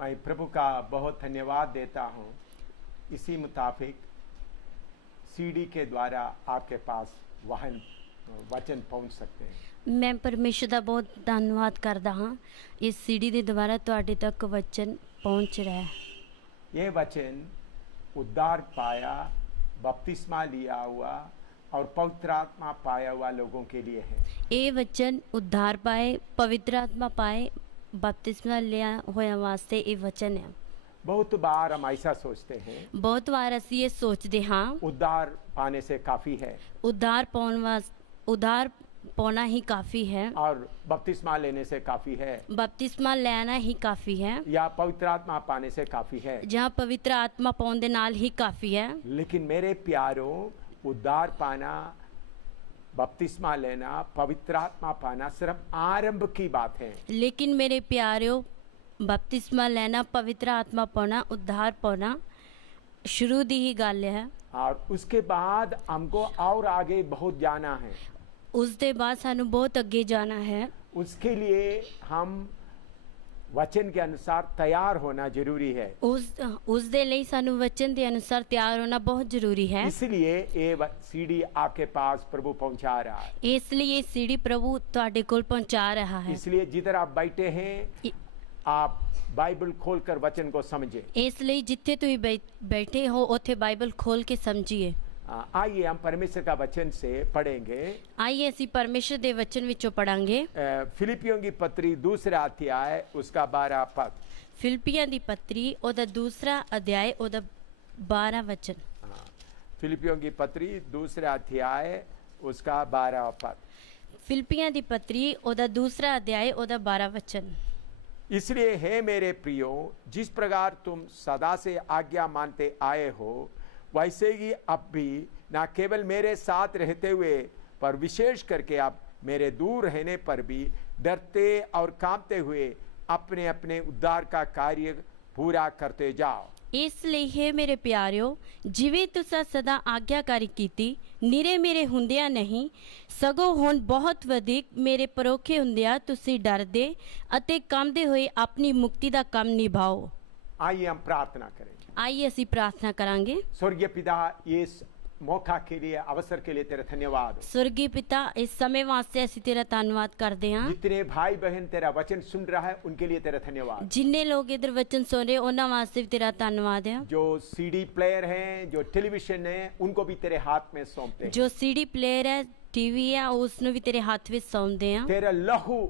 मैं प्रभु का बहुत धन्यवाद देता हूँ। इसी मुताबिक सीडी के द्वारा आपके पास वचन पहुँच सकते हैं। मैं परमेश्वर का बहुत धन्यवाद करता हाँ, इस सीडी के द्वारा तुहाडे तक वचन पहुँच रहा है। ये वचन उद्धार पाया, बपतिस्मा लिया हुआ और पवित्र आत्मा पाया हुआ लोगों के लिए है। ये वचन उद्धार पाए, पवित्र आत्मा पाए, बपतिस्मा लिया होया वास्ते ये वचन है। बहुत बार हम ऐसा सोचते हैं, बहुत बार असी ये सोचते हाँ, उद्धार पाने से काफी है, उद्धार पाना ही काफ़ी है, और बपतिस्मा लेने से काफी है, बपतिस्मा लेना ही काफ़ी है, या पवित्र आत्मा पाने से काफी है, जहाँ पवित्र आत्मा पाने नाल ही काफ़ी है। लेकिन मेरे प्यारों, उद्धार पाना, बपतिस्मा लेना, पवित्र आत्मा पाना सिर्फ आरंभ की बात है। लेकिन मेरे प्यारों, बपतिस्मा लेना, पवित्र आत्मा पाना, उद्धार पाना शुरू दी ही गल है, और उसके बाद हमको और आगे बहुत जाना है। उसके बाद सानू बहुत अगे जाना है। उसके लिए हम वचन के अनुसार तैयार होना जरूरी है। उस दे लिए सानू वचन के अनुसार तैयार होना बहुत जरूरी है। इसलिए ये सीडी आपके पास प्रभु पहुंचा रहा है। इसलिए सीडी प्रभु तुहाडे कोल पहुंचा रहा है। इसलिए जिधर आप बैठे हैं आप बाइबल खोलकर वचन को समझे। इसलिए जिथे तुम बैठे हो उथे बाइबल खोल के समझिए। आइए हम परमेश्वर का वचन से पढ़ेंगे। आइए असी परमेश्वर दे वचन विचों पढ़ांगे। फिलिपियों की पत्री दूसरा अध्याय उसका 12 पद। फिलिपियां दी पत्री ओदा दूसरा अध्याय ओदा 12 वचन। फिलिपियों की पत्री दूसरा अध्याय उसका 12 पद। फिलिपियां दी पत्री ओदा दूसरा अध्याय ओदा 12 वचन। इसलिए हे मेरे प्रियो, जिस प्रकार तुम सदा से आज्ञा मानते आए हो, वैसे ही अब भी ना केवल मेरे साथ रहते हुए पर विशेष करके अब मेरे दूर रहने पर भी डरते और कांपते हुए अपने अपने उद्धार का कार्य पूरा करते जाओ। इसलिए हे मेरे प्यारियो, जिवे तुसा सदा आज्ञाकारी कीती, निरे मेरे हुंदिया नहीं सगों हुण बहुत वधिक मेरे परोखे हुंदिया तुसी डरदे अते कांपदे हुए अपनी मुक्ति दा काम निभाओ। आइए हम प्रार्थना करें। आइए असी प्रार्थना करांगे। स्वर्गीय पिता, इस मौका के लिए, अवसर के लिए तेरा धन्यवाद। स्वर्गीय पिता, इस समय वास्ते असी तेरा धन्यवाद करते हैं। जितने भाई बहन तेरा वचन सुन रहा है उनके लिए तेरा धन्यवाद। जिन्ने लोग इधर वचन सुन रहे उन्होंने वास्ते भी तेरा धन्यवाद है। जो सीडी प्लेयर हैं, जो टेलीविजन है, उनको भी तेरे हाथ में सौंपते हैं। जो सीडी प्लेयर है, टीवी है, उसने भी तेरे हाथ में सौंपते हैं। तेरा लहू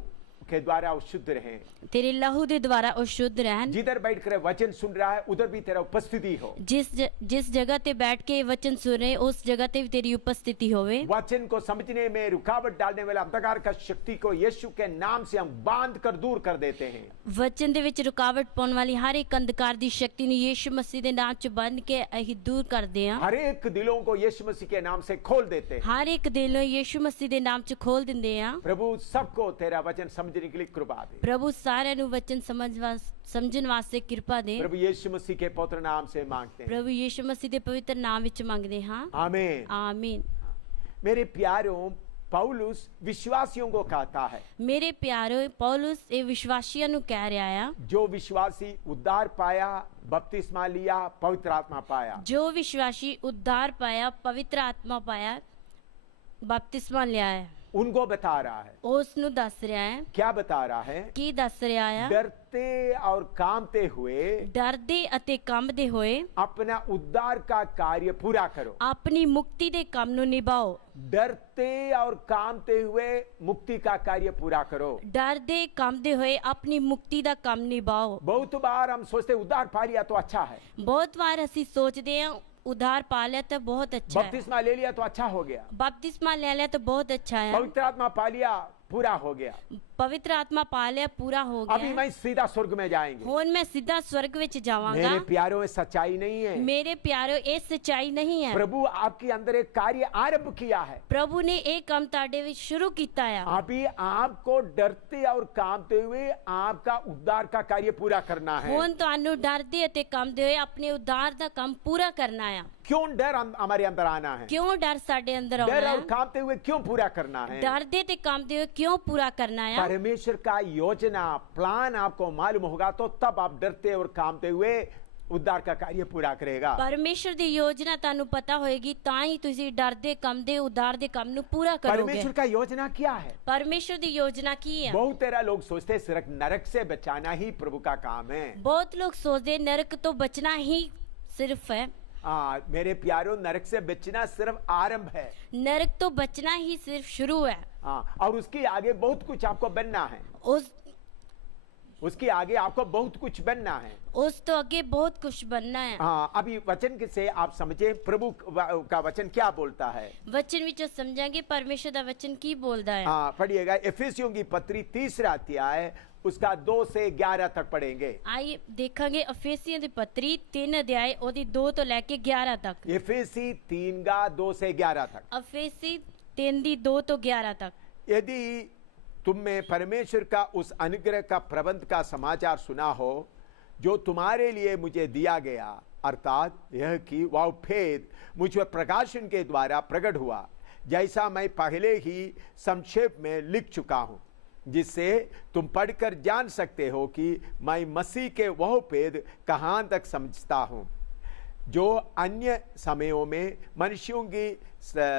के द्वारा वो शुद्ध रहे, तेरे लहू के द्वारा वो शुद्ध रहे। जिधर बैठकर वचन सुन रहा है उधर भी तेरा उपस्थिति हो। जिस जगह ते बैठ के वचन सुन रहे उस जगह ते भी तेरी उपस्थिति होवे। वचन को समझने में रुकावट डालने वाला अंधकार का शक्ति को यीशु के नाम से हम बांध कर दूर कर देते हैं। वचन दे विच रुकावट पाने वाली हर एक अंधकार दी शक्ति ने यीशु मसीह दे नाम च बंद के अही दूर कर दे। हर एक दिलों को यीशु मसीह के नाम से खोल देते हैं। हर एक दिल यीशु मसीह दे नाम च खोल दिंदे हैं। प्रभु सबको तेरा वचन समझने के लिए कृपा दे। प्रभु सारे नु वचन समझन वास्ते कृपा दे। प्रभु यीशु मसीह के पवित्र नाम से मांगते हैं। प्रभु यीशु मसीह दे पवित्र नाम विच मांगदे हां। आमीन आमीन। मेरे प्यारों, पौलुस विश्वासियों को कहता है। मेरे प्यारों, पौलुस ये विश्वासियों नु कह रहा है। जो विश्वासी उद्धार पाया, बपतिस्मा लिया, पवित्र आत्मा पाया। जो विश्वासी उद्धार पाया, पवित्र आत्मा पाया, बपतिस्मा लिया है, उनको बता रहा है। उसनु दस रहा है। क्या बता रहा है? की दस रहा है? डरते और कांपते हुए, डरदे अते कांपदे हुए अपना उद्धार का कार्य पूरा करो। अपनी मुक्ति दे काम नु निभाओ। डरते और कांपते हुए मुक्ति का कार्य पूरा करो। डरदे कांपदे हुए अपनी मुक्ति दा काम निभाओ। बहुत बार हम सोचते उद्धार पा लिया तो अच्छा है। बहुत बार असी सोचते हैं उद्धार पा लिया तो बहुत अच्छा है। बपतिस्मा ले लिया तो अच्छा हो गया। बपतिस्मा ले लिया तो बहुत अच्छा है। पवित्र आत्मा पा लिया, पूरा हो गया। पवित्र आत्मा पा लिया, पूरा हो गया। अभी मैं सीधा स्वर्ग में जाएंगे। हुन मैं सीधा स्वर्ग विच जावांगा। मेरे प्यारों, ये सच्चाई नहीं है। मेरे प्यारों, ये सच्चाई नहीं है। प्रभु आपके अंदर एक कार्य आरंभ किया है। प्रभु ने एक काम ताड़े विच शुरू किया है। अभी आपको डरते और कांपते हुए आपका उद्धार का कार्य पूरा करना है। हुन तुहानू डरदे अते कांपदे हुए अपने उद्धार दा काम पूरा करना है। क्यों डर हमारे अंदर आना है? क्यों डर साडे अंदर आना डर है? और कांपते हुए क्यों पूरा करना है? डरदे ते कांपदे हुए क्यों पूरा करना है। परमेश्वर का योजना प्लान आपको मालूम होगा तो तब आप डरते और कांपते हुए उद्धार का कार्य पूरा करेगा। परमेश्वर ਦੀ ਯੋਜਨਾ ਤੁਹਾਨੂੰ ਪਤਾ ਹੋਏਗੀ ਤਾਂ ਹੀ ਤੁਸੀਂ ਡਰਦੇ ਕੰਮਦੇ ਉਦਾਰ ਦੇ ਕੰਮ ਨੂੰ ਪੂਰਾ ਕਰੋਗੇ। परमेश्वर का योजना क्या है? परमेश्वर ਦੀ ਯੋਜਨਾ ਕੀ ਹੈ? बहुत तेरा लोग सोचते सिर्फ नरक से बचाना ही प्रभु का काम है। बहुत लोग सोचते नरक तो बचना ही सिर्फ है। मेरे प्यारों, नरक से बचना सिर्फ आरंभ है। नरक तो बचना ही सिर्फ शुरू है। और उसके आगे बहुत कुछ आपको बनना है। उसके आगे आपको बहुत कुछ बनना है। उस तो आगे बहुत कुछ बनना है। अभी वचन से आप समझे प्रभु का वचन क्या बोलता है। वचन विचों समझेंगे परमेश्वर का वचन की बोलता है। पढ़िएगा इफिसियों की पत्री 3 अध्याय उसका 2 से 11 तक पढ़ेंगे। आइए देखेंगे इफिसियों की पत्री 3 अध्याय ओदी 2 तो लेके 11 तक। इफिसी 3 का 2 से 11 तक। इफिसी 3 दी 2 तो 11 तक। यदि तुम में परमेश्वर का उस अनुग्रह का प्रबंध का समाचार सुना हो जो तुम्हारे लिए मुझे दिया गया, अर्थात यह कि वह भेद मुझ पर प्रकाशन के द्वारा प्रकट हुआ, जैसा मैं पहले ही संक्षेप में लिख चुका हूं, जिससे तुम पढ़कर जान सकते हो कि मैं मसीह के वह भेद कहां तक समझता हूं जो अन्य समयों में मनुष्यों की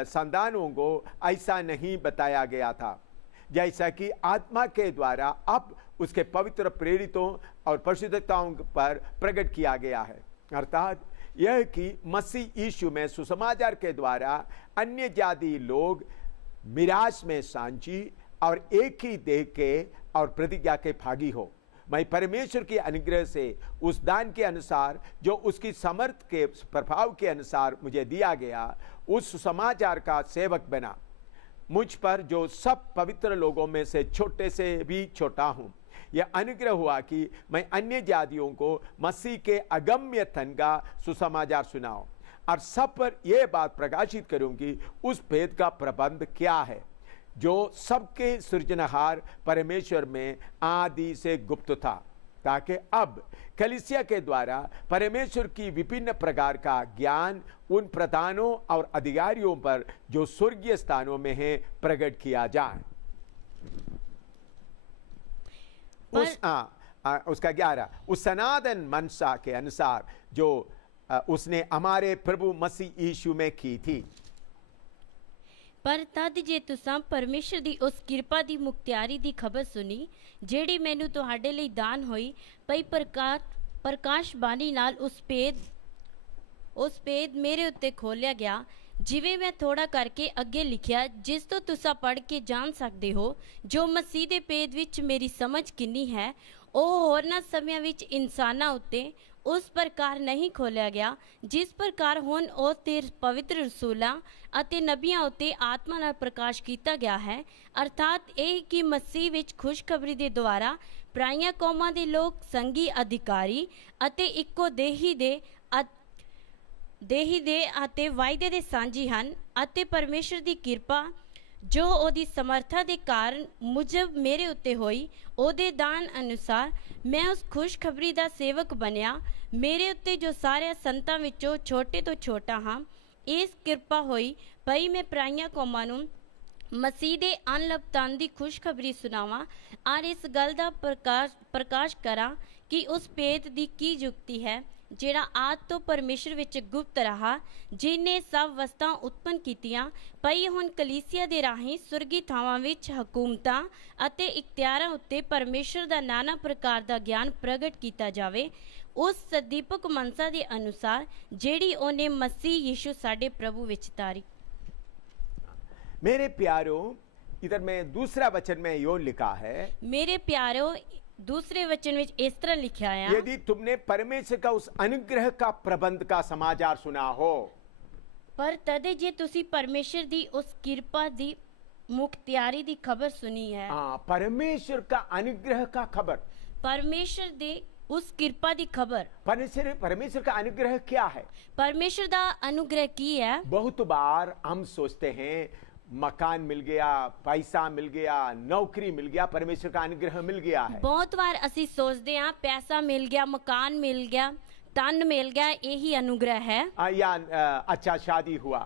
संतानों को ऐसा नहीं बताया गया था, जैसा कि आत्मा के द्वारा अब उसके पवित्र प्रेरितों और परिशुद्धताओं पर प्रकट किया गया है। अर्थात यह कि मसीह यीशु में सुसमाचार के द्वारा अन्य जाति लोग मिरास में सांची और एक ही देह के और प्रतिज्ञा के भागी हो। मैं परमेश्वर के अनुग्रह से उस दान के अनुसार जो उसकी समर्थ के प्रभाव के अनुसार मुझे दिया गया, उस सुसमाचार का सेवक बना। मुझ पर जो सब पवित्र लोगों में से छोटे से भी छोटा हूं, यह अनुग्रह हुआ कि मैं अन्य जातियों को मसीह के अगम्य धन का सुसमाचार सुनाऊं और सब पर यह बात प्रकाशित करूं कि उस भेद का प्रबंध क्या है जो सबके सृजनहार परमेश्वर में आदि से गुप्त था, ताकि अब कलीसिया के द्वारा परमेश्वर की विभिन्न प्रकार का ज्ञान उन प्रधानों और अधिकारियों पर जो स्वर्गीय स्थानों में है प्रकट किया जाए। उसका 11 उस सनातन मनसा के अनुसार जो उसने हमारे प्रभु मसीह यीशु में की थी। पर तद जे तुसां परमेश्वर दी उस किरपा दी मुख्तियारी दी खबर सुनी ਜਿਹੜੀ ਮੈਨੂੰ ਤੁਹਾਡੇ ਲਈ ਦਾਨ ਹੋਈ ਪਈ ਪ੍ਰਕਾਸ਼ ਬਾਣੀ ਨਾਲ ਉਸ ਭੇਦ ਮੇਰੇ ਉੱਤੇ ਖੋਲਿਆ ਗਿਆ, ਜਿਵੇਂ ਮੈਂ ਥੋੜਾ ਕਰਕੇ ਅੱਗੇ ਲਿਖਿਆ, ਜਿਸ ਤੋਂ ਤੁਸੀਂ ਪੜ੍ਹ ਕੇ ਜਾਣ ਸਕਦੇ ਹੋ ਜੋ ਮਸੀਹ ਦੇ ਭੇਦ ਵਿੱਚ ਮੇਰੀ ਸਮਝ ਕਿੰਨੀ ਹੈ। ਉਹ ਹੋਰਨਾਂ ਸਮਿਆਂ ਵਿੱਚ ਇਨਸਾਨਾਂ ਉੱਤੇ ਉਸ ਪ੍ਰਕਾਰ ਨਹੀਂ ਖੋਲਿਆ ਗਿਆ ਜਿਸ ਪ੍ਰਕਾਰ ਹੁਣ ਉਹ ਤੇ ਪਵਿੱਤਰ ਰਸੂਲਾਂ ਅਤੇ ਨਬੀਆਂ ਉੱਤੇ ਆਤਮਾ ਨਾਲ ਪ੍ਰਕਾਸ਼ ਕੀਤਾ ਗਿਆ ਹੈ। ਅਰਥਾਤ ਇਹ ਕਿ ਮਸੀਹ ਵਿੱਚ ਖੁਸ਼ਖਬਰੀ ਦੇ ਦੁਆਰਾ ਪਰਾਈਆਂ ਕੌਮਾਂ ਦੇ ਲੋਕ ਸੰਗੀ ਅਧਿਕਾਰੀ ਅਤੇ ਇੱਕੋ ਦੇਹੀ ਦੇ ਅਤੇ ਵਾਅਦੇ ਦੇ ਸਾਂਝੀ ਹਨ ਅਤੇ ਪਰਮੇਸ਼ਰ ਦੀ ਕਿਰਪਾ ਜੋ ਉਹਦੀ ਸਮਰੱਥਾ ਦੇ ਕਾਰਨ ਮੁਜਬ ਮੇਰੇ ਉੱਤੇ ਹੋਈ, ਉਹਦੇ ਦਾਨ ਅਨੁਸਾਰ ਮੈਂ ਉਸ ਖੁਸ਼ਖਬਰੀ ਦਾ ਸੇਵਕ ਬਣਿਆ। ਮੇਰੇ ਉੱਤੇ ਜੋ ਸਾਰੇ ਸੰਤਾਂ ਵਿੱਚੋਂ ਛੋਟੇ ਤੋਂ ਛੋਟਾ ਹਾਂ, ਇਸ ਕਿਰਪਾ ਹੋਈ ਭਈ ਮੈਂ ਪਰਾਈਆਂ ਕੌਮਾਂ ਨੂੰ ਮਸੀਹ ਦੇ ਅਨਲਪਤਾਨ ਦੀ ਖੁਸ਼ਖਬਰੀ ਸੁਣਾਵਾਂ ਔਰ ਇਸ ਗੱਲ ਦਾ ਪ੍ਰਕਾਸ਼ ਕਰਾਂ ਕਿ ਉਸ ਭੇਦ ਦੀ ਕੀ ਯੁਕਤੀ ਹੈ ਜਿਹੜਾ ਆਦ ਤੋਂ ਪਰਮੇਸ਼ਰ ਵਿੱਚ ਗੁਪਤ ਰਹਾ, ਜਿਹਨੇ ਸਭ ਵਸਤਾਂ ਉਤਪਨ ਕੀਤੀਆਂ ਪਈ ਹੁਣ ਕਲੀਸਿਆ ਦੇ ਰਾਹੀਂ ਸੁਰਗੀ ਥਾਵਾਂ ਵਿੱਚ ਹਕੂਮਤਾਂ ਅਤੇ ਇਖਤਿਆਰਾਂ ਉੱਤੇ ਪਰਮੇਸ਼ਰ ਦਾ ਨਾਨਾ ਪ੍ਰਕਾਰ ਦਾ ਗਿਆਨ ਪ੍ਰਗਟ ਕੀਤਾ ਜਾਵੇ ਉਸ ਸਦੀਪਕ ਮਨਸਾ ਦੇ ਅਨੁਸਾਰ ਜਿਹੜੀ ਉਹਨੇ ਮਸੀਹ ਯੀਸ਼ु ਸਾਡੇ ਪ੍ਰਭੂ ਵਿੱਚ ਤਾਰੀ। मेरे प्यारों, इधर में दूसरा वचन में यो लिखा है, मेरे प्यारों दूसरे वचन में इस तरह लिखा है, यदि तुमने परमेश्वर का उस अनुग्रह का प्रबंध का समाचार सुना हो। पर तदे जे तुसी परमेश्वर दी उस कृपा दी मुख्तियारी दी खबर सुनी है। परमेश्वर का अनुग्रह का खबर, परमेश्वर दी उस कृपा दी खबर। परमेश्वर का अनुग्रह क्या है? परमेश्वर दा अनुग्रह की है। बहुत बार हम सोचते हैं मकान मिल गया, पैसा मिल गया, नौकरी मिल गया, परमेश्वर का अनुग्रह मिल गया है। बहुत बार असी सोचते हैं पैसा मिल गया, मकान मिल गया, तन मिल गया, यही अनुग्रह है। या अच्छा शादी हुआ,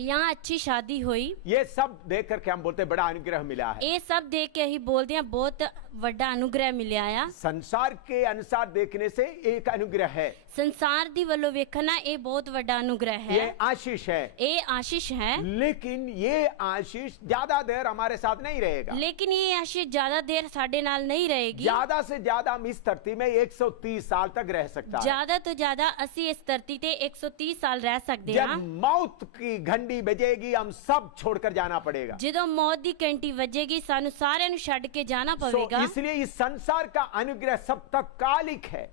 यहाँ अच्छी शादी हुई। ये सब देख करके हम बोलते हैं बड़ा अनुग्रह मिला है। ये सब देख के ही बोलते हैं बहुत वड्डा अनुग्रह मिलिया आ। संसार के अनुसार देखने से एक अनुग्रह है, संसार दी वल्लों वेखना ये बहुत वड्डा अनुग्रह है, ये आशीष है। ये आशीष है। लेकिन ये आशीष ज्यादा देर हमारे साथ नहीं रहेगा। लेकिन ये आशीष ज्यादा देर साढ़े नाल नहीं रहेगी। ज्यादा से ज्यादा हम इस धरती में 130 साल तक रह सकता है। ज्यादा तो ज्यादा असी इस धरती ते 130 साल रह सकते जब हैं। मौत की घंटी बजेगी हम सब छोड़कर जाना पड़ेगा। ਜਦੋਂ मौत दी घंटी वजेगी सानू सारिਆਂ ਨੂੰ ਛੱਡ के जाना पवेगा। इसलिए इस संसार का अनुग्रह सब तत्कालिक है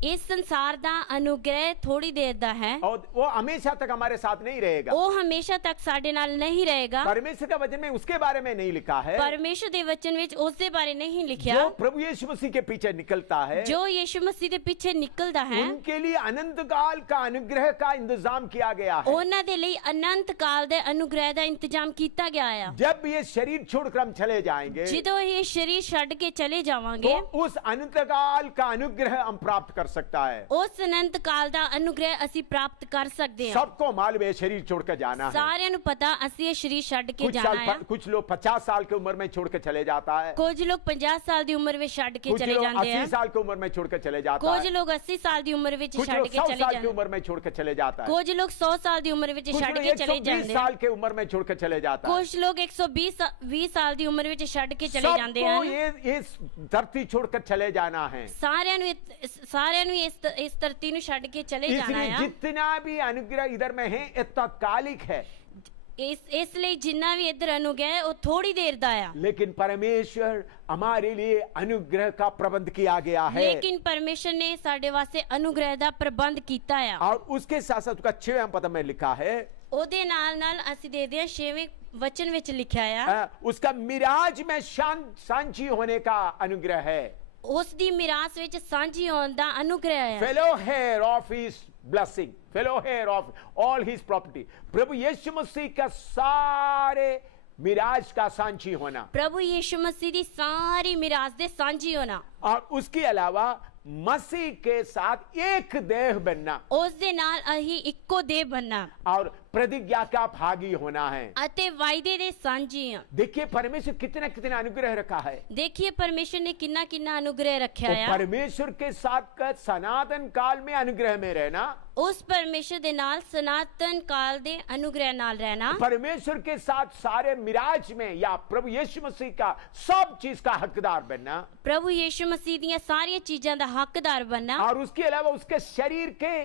इस संसार दा अनुग्रह थोड़ी देर दा है, और वो हमेशा तक हमारे साथ नहीं रहेगा। वो हमेशा तक साडे नाल नहीं रहेगा। परमेश्वर का वचन में उसके बारे में नहीं लिखा है। परमेश्वर दे वचन विच उसदे बारे नहीं लिखिया। जो प्रभु यीशु मसीह के पीछे निकलता है, जो यीशु मसीह दे पीछे निकलदा है, उनके लिए अनंत काल का अनुग्रह का इंतजाम किया गया है। ਉਹਨਾਂ ਦੇ ਲਈ अनंत काल दे अनुग्रह ਦਾ इंतजाम ਕੀਤਾ ਗਿਆ ਆ। जब ये शरीर छोड़कर हम चले जाएंगे ਜਦੋਂ ਇਹ शरीर ਛੱਡ के चले जावांगे, तो उस अनंत काल का अनुग्रह हम प्राप्त कर सकता है। उस अनंत काल ਦਾ अनुग्रह ਅਸੀਂ प्राप्त कर सकते हैं। सबको मालूम है शरीर छोड़कर जाना है। ਸਾਰਿਆਂ ਨੂੰ ਪਤਾ ਅਸੀਂ ਇਹ शरीर ਛੱਡ के जाना है। कुछ लोग 50 साल की उम्र में छोड़कर चले जाता है, ਕੁਝ ਲੋਕ 50 ਸਾਲ ਦੀ ਉਮਰ ਵਿੱਚ ਛੱਡ ਕੇ कुछ ਚਲੇ लोग ਜਾਂਦੇ 80 ਆ। साल की उम्र में छोड़कर चले जाता ਕੁਝ है, ਲੋਕ 80 ਸਾਲ ਦੀ ਉਮਰ ਵਿੱਚ कुछ ਛੱਡ लोग ਕੇ 100 ਚਲੇ साल की ਜਾਂਦੇ उम्र में छोड़कर चले जाता है, ਕੁਝ ਲੋਕ 100 ਸਾਲ ਦੀ ਉਮਰ ਵਿੱਚ कुछ ਛੱਡ लोग ਕੇ ਚਲੇ 120 ਜਾਂਦੇ साल के उम्र में छोड़कर चले जाता है। ਕੁਝ ਲੋਕ 120 ਸਾਲ ਦੀ ਉਮਰ ਵਿੱਚ ਛੱਡ ਕੇ ਚਲੇ ਜਾਂਦੇ सबको ਹਨ। ये धरती छोड़कर चले जाना है। ਸਾਰਿਆਂ ਨੂੰ ਇਸ ਧਰਤੀ ਨੂੰ ਛੱਡ ਕੇ ਚਲੇ ਜਾਣਾ इसलिए ਆ। जितना भी अनुग्रह इधर में है ये तात्कालिक है, ਇਸ ਲਈ ਜਿੰਨਾ ਵੀ ਇੱਧਰ अनुग्रह है वो थोड़ी देर ਦਾ ਆ। लेकिन परमेश्वर हमारे लिए अनुग्रह का प्रबंध किया गया है। लेकिन परमेश्वर ने ਸਾਡੇ ਵਾਸਤੇ अनुग्रह ਦਾ ਪ੍ਰਬੰਧ ਕੀਤਾ ਆ। और उसके साथ साथ उसका 6वें पद में लिखा है, ਉਹਦੇ ਨਾਲ ਅਸੀਂ ਦੇਖਦੇ ਹਾਂ 6ਵੇਂ वचन ਵਿੱਚ लिखा ਆ, उसका मिराज में सांझी होने का अनुग्रह है। ਉਸ ਦੀ ਮਿਰਾਸ ਵਿੱਚ ਸਾਂਝੀ ਹੋਣ ਦਾ ਅਨੁਗ੍ਰਹਿ ਹੈ। Fellow heir of his blessing, fellow heir of all his property. प्रभु यीशु मसीह का सारे मिराज का सांझी होना, प्रभु यीशु मसीह ਦੀ ਸਾਰੀ ਮਿਰਾਸ ਦੇ ਸਾਂਝੀ ਹੋਣਾ, और उसके अलावा मसीह के साथ एक देह बनना, ਉਸ ਦੇ ਨਾਲ ਅਸੀਂ ਇੱਕੋ ਦੇਹ बनना और प्रतिज्ञा का भागी होना है। ਅਤੇ ਵਾਅਦੇ ਦੇ ਸਾਂਝੀ ਆ। देखिए परमेश्वर कितना कितना अनुग्रह रखा है। देखिए परमेश्वर ने कितना कितना अनुग्रह रखा तो है। परमेश्वर के साथ का सनातन काल में अनुग्रह में रहना, उस परमेश्वर दे नाल सनातन काल दे अनुग्रह नाल रहना, परमेश्वर के साथ सारे मिराज में या प्रभु यीशु मसीह का सब चीज का हकदार बनना, प्रभु यीशु मसीह ਦੀਆਂ ਸਾਰੀਆਂ ਚੀਜ਼ਾਂ ਦਾ ਹੱਕਦਾਰ बनना, और उसके अलावा उसके शरीर के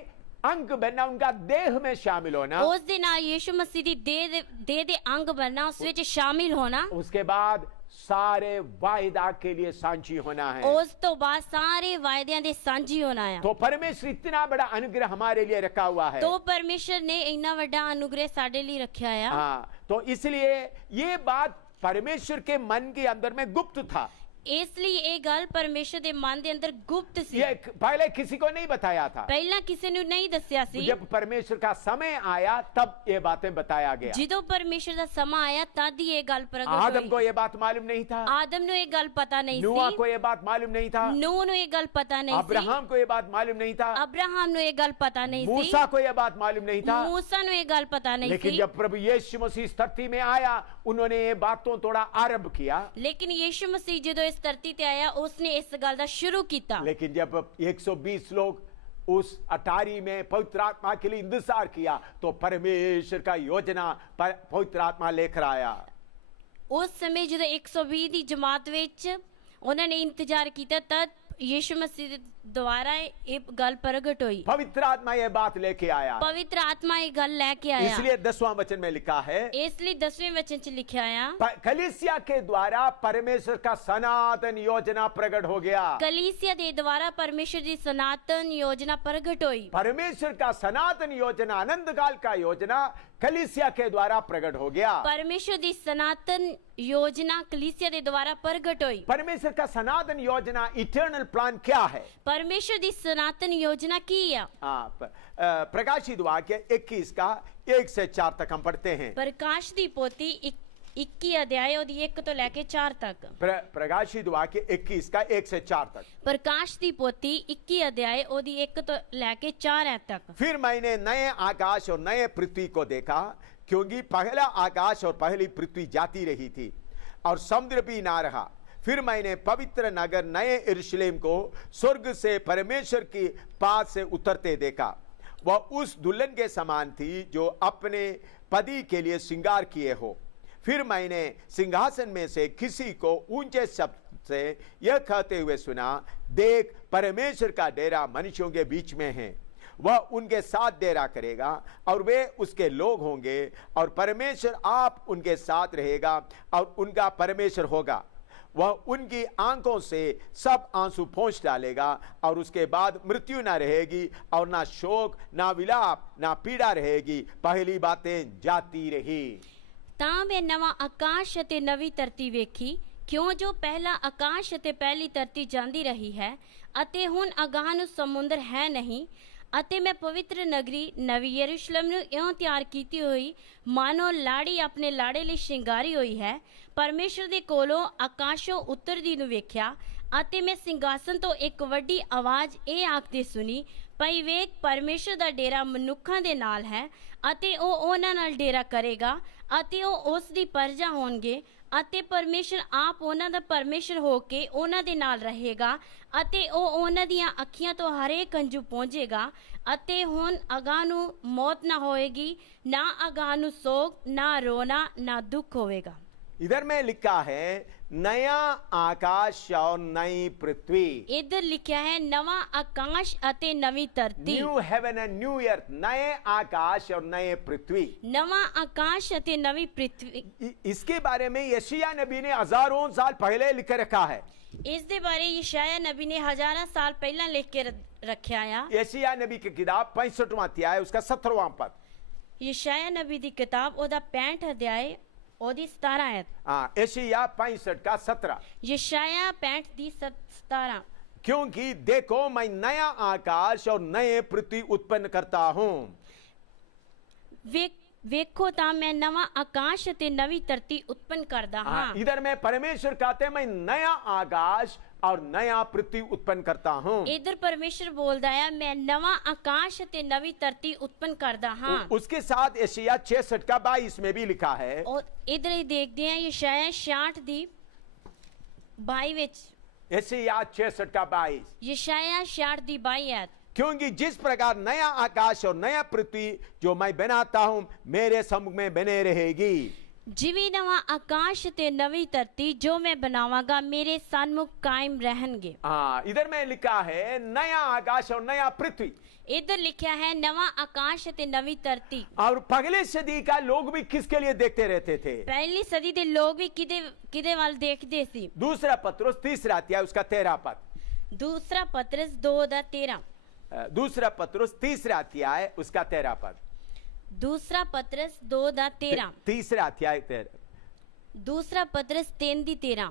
अंग बनना, उनका देह में शामिल होना, ਉਸ ਦੇ ਨਾਲ यीशु मसीह ਦੀ देह ਦੇ अंग बनना, ਉਸ ਵਿੱਚ शामिल होना, उसके बाद सारे वायदा के लिए सांझी होना है। ਉਸ ਤੋਂ ਬਾਅਦ ਸਾਰੇ ਵਾਅਦਿਆਂ ਦੇ ਸਾਂਝੀ ਹੋਣਾ ਆ। तो परमेश्वर इतना बड़ा अनुग्रह हमारे लिए रखा हुआ है। तो परमेश्वर ने ਇੰਨਾ ਵੱਡਾ अनुग्रह ਸਾਡੇ ਲਈ ਰੱਖਿਆ ਆ। हाँ, तो इसलिए ये बात परमेश्वर के मन के अंदर में गुप्त था। इसलिए ये गल परमेश्वर दे मन दे अंदर गुप्त सी, ये पहले किसी को नहीं बताया था। पहला किसी ने नहीं दस्या सी। जब परमेश्वर का समय आया तब ये बातें बताया गया। जिदों परमेश्वर दा समा आया तद ही ये गल प्रगट आदम हुई। को ये बात मालूम नहीं था, आदम नु ये गल पता नहीं नूह सी, को ये बात मालूम नहीं था, नूह नु ये गल पता नहीं सी, अब्राहम को ये बात मालूम नहीं था, अब्राहम नु ये गल पता नहीं सी, मूसा को ये बात मालूम नहीं था। मूसा नु ये गल पता नहीं लेकिन सी। जब प्रभु यीशु मसीह इस धरती में आया उन्होंने ये बातों थोड़ा आरंभ किया। लेकिन यीशु मसीह जदों इस धरती ते आया उसने इस गल दा शुरू कीता। लेकिन जब 120 लोग उस अटारी में पवित्र आत्मा के लिए इंतजार किया तो परमेश्वर का योजना पवित्र आत्मा लेकर आया। उस समय जदों 120 दी जमात विच उन्होंने इंतजार किया तद यीशु मसीह द्वारा ये गल प्रगट हुई। पवित्र आत्मा ये बात लेके आया। पवित्र आत्मा ये गल लेके आया। इसलिए 10वां वचन में लिखा है, इसलिए 10वें वचन च लिखा आया, कलीसिया के द्वारा परमेश्वर का सनातन योजना प्रकट हो गया। कलीसिया दे द्वारा परमेश्वर की सनातन योजना प्रकट हुई। परमेश्वर का सनातन योजना, अनंत काल का योजना कलीसिया के द्वारा प्रकट हो गया। परमेश्वर की सनातन योजना कलीसिया दे द्वारा प्रकट हुई। परमेश्वर का सनातन योजना, इटर्नल प्लान क्या है? परमेश्वर की सनातन योजना की है। प्रकाशित वाक्य 21 का 1 से 4 तक हम पढ़ते हैं। प्रकाश दी पोती 21 ਅਧਿਆਇ ਉਹਦੀ 1 ਤੋਂ ਲੈ ਕੇ 4 ਤੱਕ। प्रकाशित वाक्य 21 का 1 से 4 तक। ਪ੍ਰਕਾਸ਼ ਦੀ ਪੋਥੀ 21 ਅਧਿਆਇ ਉਹਦੀ 1 ਤੋਂ ਲੈ ਕੇ 4 ਐਤ तक। फिर मैंने नए आकाश और नए पृथ्वी को देखा, क्योंकि पहला आकाश और पहली पृथ्वी जाती रही थी और समुद्र भी ना रहा। फिर मैंने पवित्र नगर नए यरूशलेम को स्वर्ग से परमेश्वर की पास से उतरते देखा। वह उस दुल्हन के समान थी जो अपने पति के लिए श्रृंगार किए हो। फिर मैंने सिंहासन में से किसी को ऊंचे शब्द से यह कहते हुए सुना, देख परमेश्वर का डेरा मनुष्यों के बीच में है। वह उनके साथ डेरा करेगा और वे उसके लोग होंगे और परमेश्वर आप उनके साथ रहेगा और उनका परमेश्वर होगा। वह उनकी आंखों से सब आंसू पोंछ डालेगा और उसके बाद मृत्यु ना रहेगी और ना शोक ना विलाप ना पीड़ा रहेगी, पहली बातें जाती रही। ਤਾਂ ਮੈਂ ਨਵਾਂ ਆਕਾਸ਼ ਅਤੇ ਨਵੀਂ ਧਰਤੀ ਵੇਖੀ, ਕਿਉਂ ਜੋ ਪਹਿਲਾ ਆਕਾਸ਼ ਅਤੇ ਪਹਿਲੀ ਧਰਤੀ ਜਾਂਦੀ ਰਹੀ ਹੈ ਅਤੇ ਹੁਣ ਅਗਾਂਹ ਨੂੰ ਸਮੁੰਦਰ ਹੈ ਨਹੀਂ। ਅਤੇ ਮੈਂ ਪਵਿੱਤਰ ਨਗਰੀ ਨਵੀਂ ਯਰੂਸ਼ਲਮ ਨੂੰ ਇਉਂ ਤਿਆਰ ਕੀਤੀ ਹੋਈ ਮਾਨੋ ਲਾੜੀ ਆਪਣੇ ਲਾੜੇ ਲਈ ਸ਼ਿੰਗਾਰੀ ਹੋਈ ਹੈ, ਪਰਮੇਸ਼ਰ ਦੇ ਕੋਲੋਂ ਆਕਾਸ਼ੋਂ ਉਤਰਦੀ ਨੂੰ ਵੇਖਿਆ। ਅਤੇ ਮੈਂ ਸਿੰਘਾਸਨ ਤੋਂ ਇੱਕ ਵੱਡੀ ਆਵਾਜ਼ ਇਹ ਆਖਦੀ ਸੁਣੀ, ਭਈ ਵੇਖ ਪਰਮੇਸ਼ਰ ਦਾ ਡੇਰਾ ਮਨੁੱਖਾਂ ਦੇ ਨਾਲ ਹੈ ਅਤੇ ਉਹ ਉਹਨਾਂ ਨਾਲ ਡੇਰਾ ਕਰੇਗਾ ਅਤੇ ਉਹ ਉਸ ਦੀ ਪਰਜਾ ਹੋਣਗੇ ਅਤੇ ਪਰਮੇਸ਼ਰ ਆਪ ਉਹਨਾਂ ਦਾ ਪਰਮੇਸ਼ਰ ਹੋ ਕੇ ਉਹਨਾਂ ਦੇ ਨਾਲ ਰਹੇਗਾ ਅਤੇ ਉਹ ਉਹਨਾਂ ਦੀਆਂ ਅੱਖੀਆਂ ਤੋਂ ਹਰੇਕ ਹੰਝੂ ਪਹੁੰਚੇਗਾ ਅਤੇ ਹੁਣ ਅਗਾਂਹ ਨੂੰ ਮੌਤ ਨਾ ਹੋਏਗੀ, ਨਾ ਅਗਾਂਹ ਨੂੰ ਸੋਗ, ਨਾ ਰੋਣਾ, ਨਾ ਦੁੱਖ ਹੋਵੇਗਾ। इधर में लिखा है नया आकाश और नई पृथ्वी। इधर लिखा है नवा आकाश अते नवी धरती। न्यू हेवन एंड न्यू अर्थ, नए आकाश और नए पृथ्वी। नवा आकाश अते नवी पृथ्वी। इसके बारे में यशायाह नबी ने हजारों साल पहले लिख रखा है। इस दे बारे यशायाह नबी ने हजारों साल पहला लिख के रखा है। यशायाह नबी की किताब 65वां अध्याय उसका 17वां पद। यशायाह नबी की किताब ओदा 65 अध्याय ओदी 17 आयत। यशायाह 65 का 17। यशायाह 65 दी 17। क्योंकि देखो मैं नया आकाश और नए पृथ्वी उत्पन्न करता हूं। ਵੇਖੋ ਤਾਂ ਮੈਂ ਨਵਾਂ ਆਕਾਸ਼ ਅਤੇ ਨਵੀਂ ਧਰਤੀ ਉਤਪਨ ਕਰਦਾ ਹਾਂ। इधर में परमेश्वर कहते हैं मैं नया आकाश और नया पृथ्वी उत्पन्न करता हूं। इधर परमेश्वर बोलता है मैं नवा आकाश ਅਤੇ ਨਵੀਂ ਧਰਤੀ ਉਤਪਨ ਕਰਦਾ ਹਾਂ। उसके साथ यशायाह 66 का 22 में भी लिखा है। और इधर ही देखते हैं यशायाह 66 ਦੀ 22 ਵਿੱਚ। यशायाह 66 का 22। यशायाह 66 ਦੀ 22 आयत। क्योंकि जिस प्रकार नया आकाश और नया पृथ्वी जो मैं बनाता हूं मेरे सम्मुख में बने रहेगी। ਜਿਵੇਂ ਨਵਾਂ ਆਕਾਸ਼ ਤੇ ਨਵੀਂ ਧਰਤੀ ਜੋ ਮੈਂ ਬਣਾਵਾਂਗਾ ਮੇਰੇ ਸਨਮੁਖ ਕਾਇਮ ਰਹਿਣਗੇ। इधर में लिखा है नया आकाश और नया पृथ्वी। इधर लिखा है नवा आकाश ते नवी धरती। और पहले सदी का लोग भी किसके लिए देखते रहते थे? पहली सदी दे लोग भी किदे वाल देखते सी। दूसरा पत्रस 3 अध्याय उसका 13 पद। दूसरा पत्रस 2:13। दूसरा पत्रस 3 अध्याय उसका 13 पद। दूसरा पत्रस 2:13। तीसरा अध्याय 13। दूसरा पत्रस 3:13।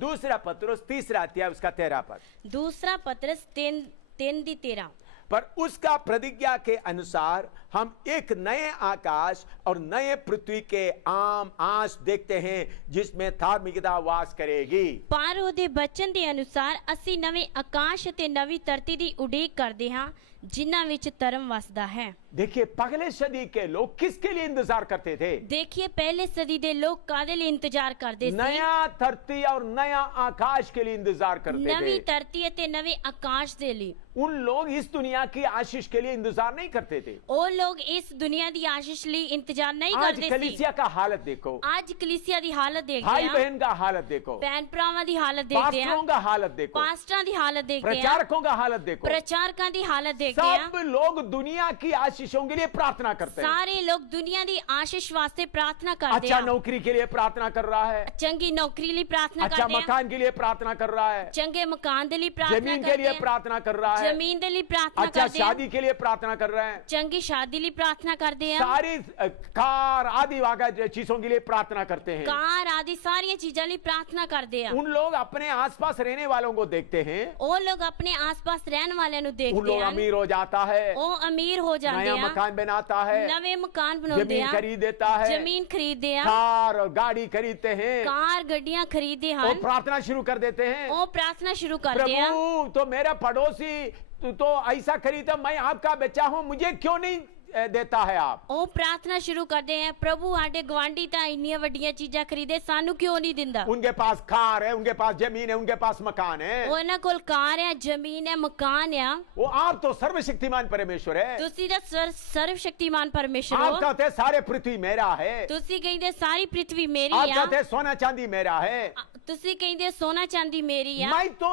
दूसरा पत्रस 3 अध्याय उसका 13 पद। दूसरा पत्रस 3:13। पर उसका प्रतिज्ञा के अनुसार हम एक नए आकाश और नए पृथ्वी के आम आंच देखते हैं जिसमें धार्मिकता वास करेगी। पर ਉਹਦੇ ਬਚਨ ਦੇ ਅਨੁਸਾਰ ਅਸੀਂ ਨਵੇਂ ਆਕਾਸ਼ ਅਤੇ ਨਵੀਂ ਧਰਤੀ ਦੀ ਉਡੀਕ ਕਰਦੇ ਹਾਂ जिन्ना विच धर्म वसदा है। देखिए पहले सदी के लोग किसके लिए इंतजार करते थे? देखिए पहले सदी दे लोग कादे लिए इंतजार करते थे? नया धरती और नया आकाश के लिए इंतजार करते थे। नवी धरती अते नवे आकाश दे लिए। उन लोग इस दुनिया की आशीष के लिए इंतजार नहीं करते थे। वो लोग इस दुनिया दी आशीष लिए इंतजार नहीं करते थे। आज कलीसिया का हालत देखो। आज कलीसिया दी हालत देखते भाई हैं। बहन का हालत देखो। बहन भरावां दी हालत देखते हैं। पास्टरों का हालत देखो। पास्टरां दी हालत देखते हैं। प्रचारकों का हालत देखो। प्रचारकां दी हालत देखते हैं। सब लोग दुनिया की आशीषों के लिए प्रार्थना करते हैं। सारे लोग दुनिया दी आशीष वास्ते प्रार्थना करते हैं। अच्छा नौकरी के लिए प्रार्थना कर रहा है। चंगी नौकरी लिए प्रार्थना अच्छा करते हैं। मकान के लिए प्रार्थना कर रहा है। चंगे मकान के लिए प्रार्थना जमीन करते के लिए हैं। प्रार्थना कर रहा है। जमीन के लिए प्रार्थना अच्छा करते हैं। शादी के लिए प्रार्थना कर रहे हैं। चंगी शादी ਕਾਦੀ ਲਈ ਪ੍ਰਾਰਥਨਾ ਕਰਦੇ ਆ सारी कार आदि वगैरह चीजों के लिए प्रार्थना करते हैं। ਕਾਰ ਆਦि ਸਾਰੀਆਂ ਚੀਜ਼ਾਂ ਲਈ ਪ੍ਰਾਰਥਨਾ ਕਰਦੇ ਆ उन लोग अपने आसपास रहने वालों को देखते हैं, ਉਹ ਲੋਕ ਆਪਣੇ ਆਸ-ਪਾਸ ਰਹਿਣ ਵਾਲਿਆਂ ਨੂੰ उन ਦੇਖਦੇ लोग ਹਨ अमीर हो जाता है, ਉਹ ਅਮੀਰ ਹੋ ਜਾਂਦੇ नया ਆ मकान बनाता है, ਨਵੇਂ ਮਕਾਨ ਬਣਾਉਂਦੇ जमीन ਆ खरीद देता है, ਜ਼ਮੀਨ ਖਰੀਦਦੇ ਆ कार और गाड़ी खरीदते हैं ਕਾਰ ਗੱਡੀਆਂ ਖਰੀਦਦੇ और ਹਨ प्रार्थना शुरू कर देते हैं, ਉਹ ਪ੍ਰਾਰਥਨਾ ਸ਼ੁਰੂ ਕਰਦੇ ਆ प्रभु तो मेरा पड़ोसी तो ऐसा खरीदा, मैं आपका बच्चा हूं, मुझे क्यों नहीं देता है आप? ਉਹ ਪ੍ਰਾਰਥਨਾ ਸ਼ੁਰੂ ਕਰਦੇ ਆ ਪ੍ਰਭੂ ਸਾਡੇ ਗਵਾਂਢੀ ਤਾਂ ਇੰਨੀਆਂ ਵੱਡੀਆਂ ਚੀਜ਼ਾਂ ਖਰੀਦੇ ਸਾਨੂੰ ਕਿਉਂ ਨਹੀਂ ਦਿੰਦਾ उनके पास कार है, उनके पास जमीन है, उनके पास मकान है, ਉਹਨਾਂ ਕੋਲ ਕਾਰ ਆ ਜ਼ਮੀਨ ਹੈ ਮਕਾਨ ਆ वो आप तो सर्वशक्तिमान परमेश्वर है, ਤੁਸੀਂ ਤਾਂ ਸਰਵ ਸ਼ਕਤੀਮਾਨ ਪਰਮੇਸ਼ਰ आप ਹੋ कहते हैं सारे पृथ्वी मेरा है, ਤੁਸੀਂ ਕਹਿੰਦੇ ਸਾਰੀ ਪ੍ਰਿਥਵੀ ਮੇਰੀ आप ਆ कहते हैं सोना चांदी मेरा है, ਤੁਸੀਂ ਕਹਿੰਦੇ ਸੋਨਾ ਚਾਂਦੀ ਮੇਰੀ ਆ मैं तो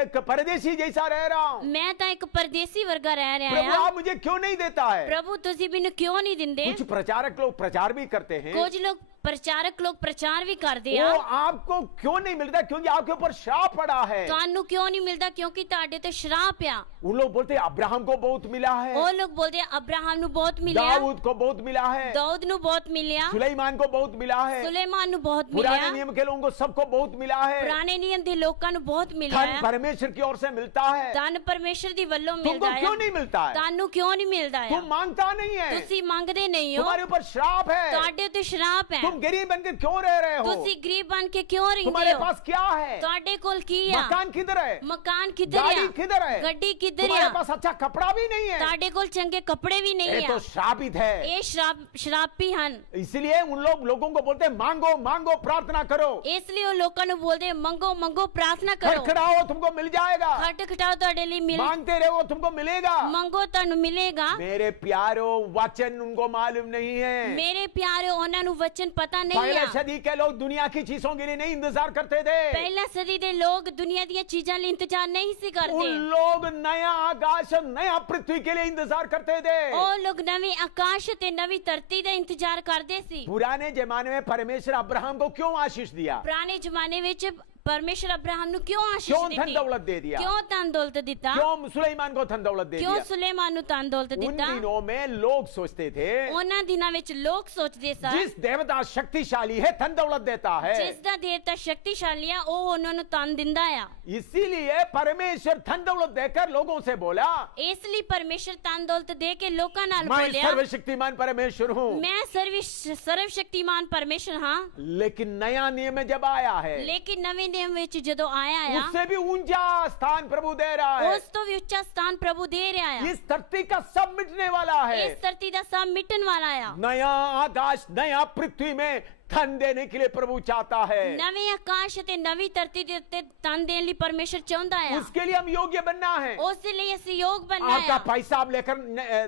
एक परदेशी जैसा रह रहा हूँ, ਮੈਂ ਤਾਂ ਇੱਕ ਪਰਦੇਸੀ ਵਰਗਾ ਰਹਿ ਰਿਹਾ प्रभु ਆ आप मुझे क्यों नहीं देता है? ਪ੍ਰਭੂ ਤੁਸੀਂ ਮੈਨੂੰ ਕਿਉਂ ਨਹੀਂ ਦਿੰਦੇ कुछ प्रचारक लोग प्रचार भी करते हैं, ਕੁਝ ਲੋਕ ਪ੍ਰਚਾਰਕ ਲੋਕ ਪ੍ਰਚਾਰ ਵੀ ਕਰਦੇ वो ਆ आपको क्यों नहीं मिलता? क्योंकि आपके ऊपर श्राप पड़ा है। ਤੁਹਾਨੂੰ ਕਿਉਂ ਨਹੀਂ ਮਿਲਦਾ ਕਿਉਂਕਿ ਤੁਹਾਡੇ ਤੇ ਸ਼ਰਾਪ ਆ उन लोग बोलते हैं अब्राहम को बहुत मिला है, ਉਹ ਲੋਕ ਬੋਲਦੇ ਆ ਅਬਰਾਹਮ ਨੂੰ ਬਹੁਤ ਮਿਲਿਆ दाऊद को बहुत मिला है, ਦਾਊਦ ਨੂੰ ਬਹੁਤ ਮਿਲਿਆ सुलेमान को बहुत मिला है, ਸੁਲੇਮਾਨ ਨੂੰ ਬਹੁਤ पुराने ਮਿਲਿਆ नियम के लोगों को सबको बहुत मिला है, ਪੁਰਾਣੇ ਨਿਯਮ ਦੇ ਲੋਕਾਂ ਨੂੰ ਬਹੁਤ ਮਿਲਿਆ धन ਹੈ परमेश्वर की ओर से मिलता है, ਧਨ ਪਰਮੇਸ਼ਰ ਦੀ ਵੱਲੋਂ तुमको ਮਿਲਦਾ क्यों ਹੈ नहीं मिलता है? ਤੁਹਾਨੂੰ ਕਿਉਂ ਨਹੀਂ ਮਿਲਦਾ ਹੈ तुम मांगता नहीं है, ਤੁਸੀਂ ਮੰਗਦੇ ਨਹੀਂ ਹੋ तुम्हारे ऊपर श्राप है, ਤੁਹਾਡੇ ਉੱਤੇ ਸ਼ਰਾਪ ਹੈ तुम गरीब बनकर क्यों रह रहे हो? ਤੁਸੀਂ ਗਰੀਬ ਬਣ ਕੇ ਕਿਉਂ ਰਹਿੰਦੇ तुम्हारे ਹੋ पास क्या है? ਤੁਹਾਡੇ ਕੋਲ ਕੀ ਆ मकान किधर है? ਮਕਾਨ ਕਿੱਧਰ गाड़ी ਆ किधर है? ਗੱਡੀ ਕਿੱਧਰ तुम्हारे ਆ पास अच्छा कपड़ा भी नहीं है, ਤੁਹਾਡੇ ਕੋਲ ਚੰਗੇ ਕੱਪੜੇ ਵੀ ये ਨਹੀਂ तो ਆ श्रापित है। ਇਹ ਸ਼ਰਾਪੀ ਹਨ इसलिए उन लोगों को बोलते हैं मांगो मांगो प्रार्थना करो, ਇਸ ਲਈ ਉਹ ਲੋਕਾਂ ਨੂੰ ਬੋਲਦੇ ਮੰਗੋ ਮੰਗੋ ਪ੍ਰਾਰਥਨਾ ਕਰੋ खटखटाओ तुमको मिल जाएगा, ਖਟਖਟਾਓ ਤੁਹਾਡੇ ਲਈ ਮਿਲ मांगते रहो तुमको मिलेगा। ਮੰਗੋ ਤੁਹਾਨੂੰ ਮਿਲੇਗਾ मेरे प्यारो वचन उनको मालूम नहीं है। ਮੇਰੇ ਪਿਆਰਿਓ ਉਹਨਾਂ ਨੂੰ ਵਚਨ ਪਤਾ ਨਹੀਂ पहले ਆ सदी के लोग दुनिया की चीजों के लिए नहीं इंतजार करते थे, ਪਹਿਲਾ ਸਦੀ ਦੇ ਲੋਕ ਦੁਨੀਆ ਦੀਆਂ ਚੀਜ਼ਾਂ ਲਈ ਇੰਤਜ਼ਾਰ ਨਹੀਂ ਸੀ उन ਕਰਦੇ लोग नया आकाश और नया पृथ्वी के लिए इंतजार करते थे। ਉਹ ਲੋਕ ਨਵੇਂ ਆਕਾਸ਼ ਤੇ ਨਵੀਂ ਧਰਤੀ ਦਾ ਇੰਤਜ਼ਾਰ ਕਰਦੇ ਸੀ पुराने जमाने में परमेश्वर अब्राहम को क्यों आशीष दिया? ਪੁਰਾਣੇ ਜ਼ਮਾਨੇ ਵਿੱਚ ਪਰਮੇਸ਼ਰ ਅਬਰਾਹਮ ਨੂੰ ਕਿਉਂ ਆਸ਼ੀਸ਼ क्यों धन ਦਿੱਤੀ दौलत दे दिया? ਕਿਉਂ ਧਨ ਦੌਲਤ ਦਿੱਤਾ क्यों सुलेमान को धन दौलत दे ਕਿਉਂ दिया? ਸੁਲੇਮਾਨ ਨੂੰ ਧਨ ਦੌਲਤ उन ਦਿੱਤਾ दिनों में लोग सोचते थे ਉਹਨਾਂ ਦਿਨਾਂ ਵਿੱਚ ਲੋਕ ਸੋਚਦੇ ਸਨ जिस देवता शक्तिशाली है धन दौलत देता है, ਜਿਸ ਦਾ ਦੇਵਤਾ ਸ਼ਕਤੀਸ਼ਾਲੀ ਆ ਉਹ ਉਹਨਾਂ ਨੂੰ ਧਨ ਦਿੰਦਾ ਆ इसीलिए परमेश्वर धन दौलत देकर लोगों से बोला ਇਸ ਲਈ ਪਰਮੇਸ਼ਰ ਧਨ ਦੌਲਤ ਦੇ ਕੇ ਲੋਕਾਂ ਨਾਲ मैं ਬੋਲਿਆ सर्वशक्तिमान परमेश्वर हूँ। ਮੈਂ ਸਰਵ ਸ਼ਕਤੀਮਾਨ ਪਰਮੇਸ਼ਰ ਹਾਂ लेकिन नया नियम में जब आया है ਲੇਕਿਨ ਨਵੇਂ ਨਿਯਮ ਵਿੱਚ ਜਦੋਂ ਆਇਆ ਆ उससे भी ऊंचा स्थान प्रभु दे रहा है। ਉਸ ਤੋਂ ਵੀ ਉੱਚਾ ਸਥਾਨ ਪ੍ਰਭੂ ਦੇ ਰਿਹਾ ਆ इस धरती का सब मिटने वाला है, ਇਸ ਧਰਤੀ ਦਾ ਸਭ ਮਿਟਣ ਵਾਲਾ ਆ नया आकाश नया पृथ्वी में धन देने के लिए प्रभु चाहता है। ਨਵੇਂ ਆਕਾਸ਼ ਤੇ ਨਵੀਂ ਧਰਤੀ ਦੇ ਉੱਤੇ ਧਨ ਦੇਣ ਲਈ ਪਰਮੇਸ਼ਰ ਚਾਹੁੰਦਾ ਆ उसके लिए हम योग्य बनना है। ਉਸ ਦੇ ਲਈ ਅਸੀਂ ਯੋਗ ਬਣਨਾ आपका ਆ पैसा आप लेकर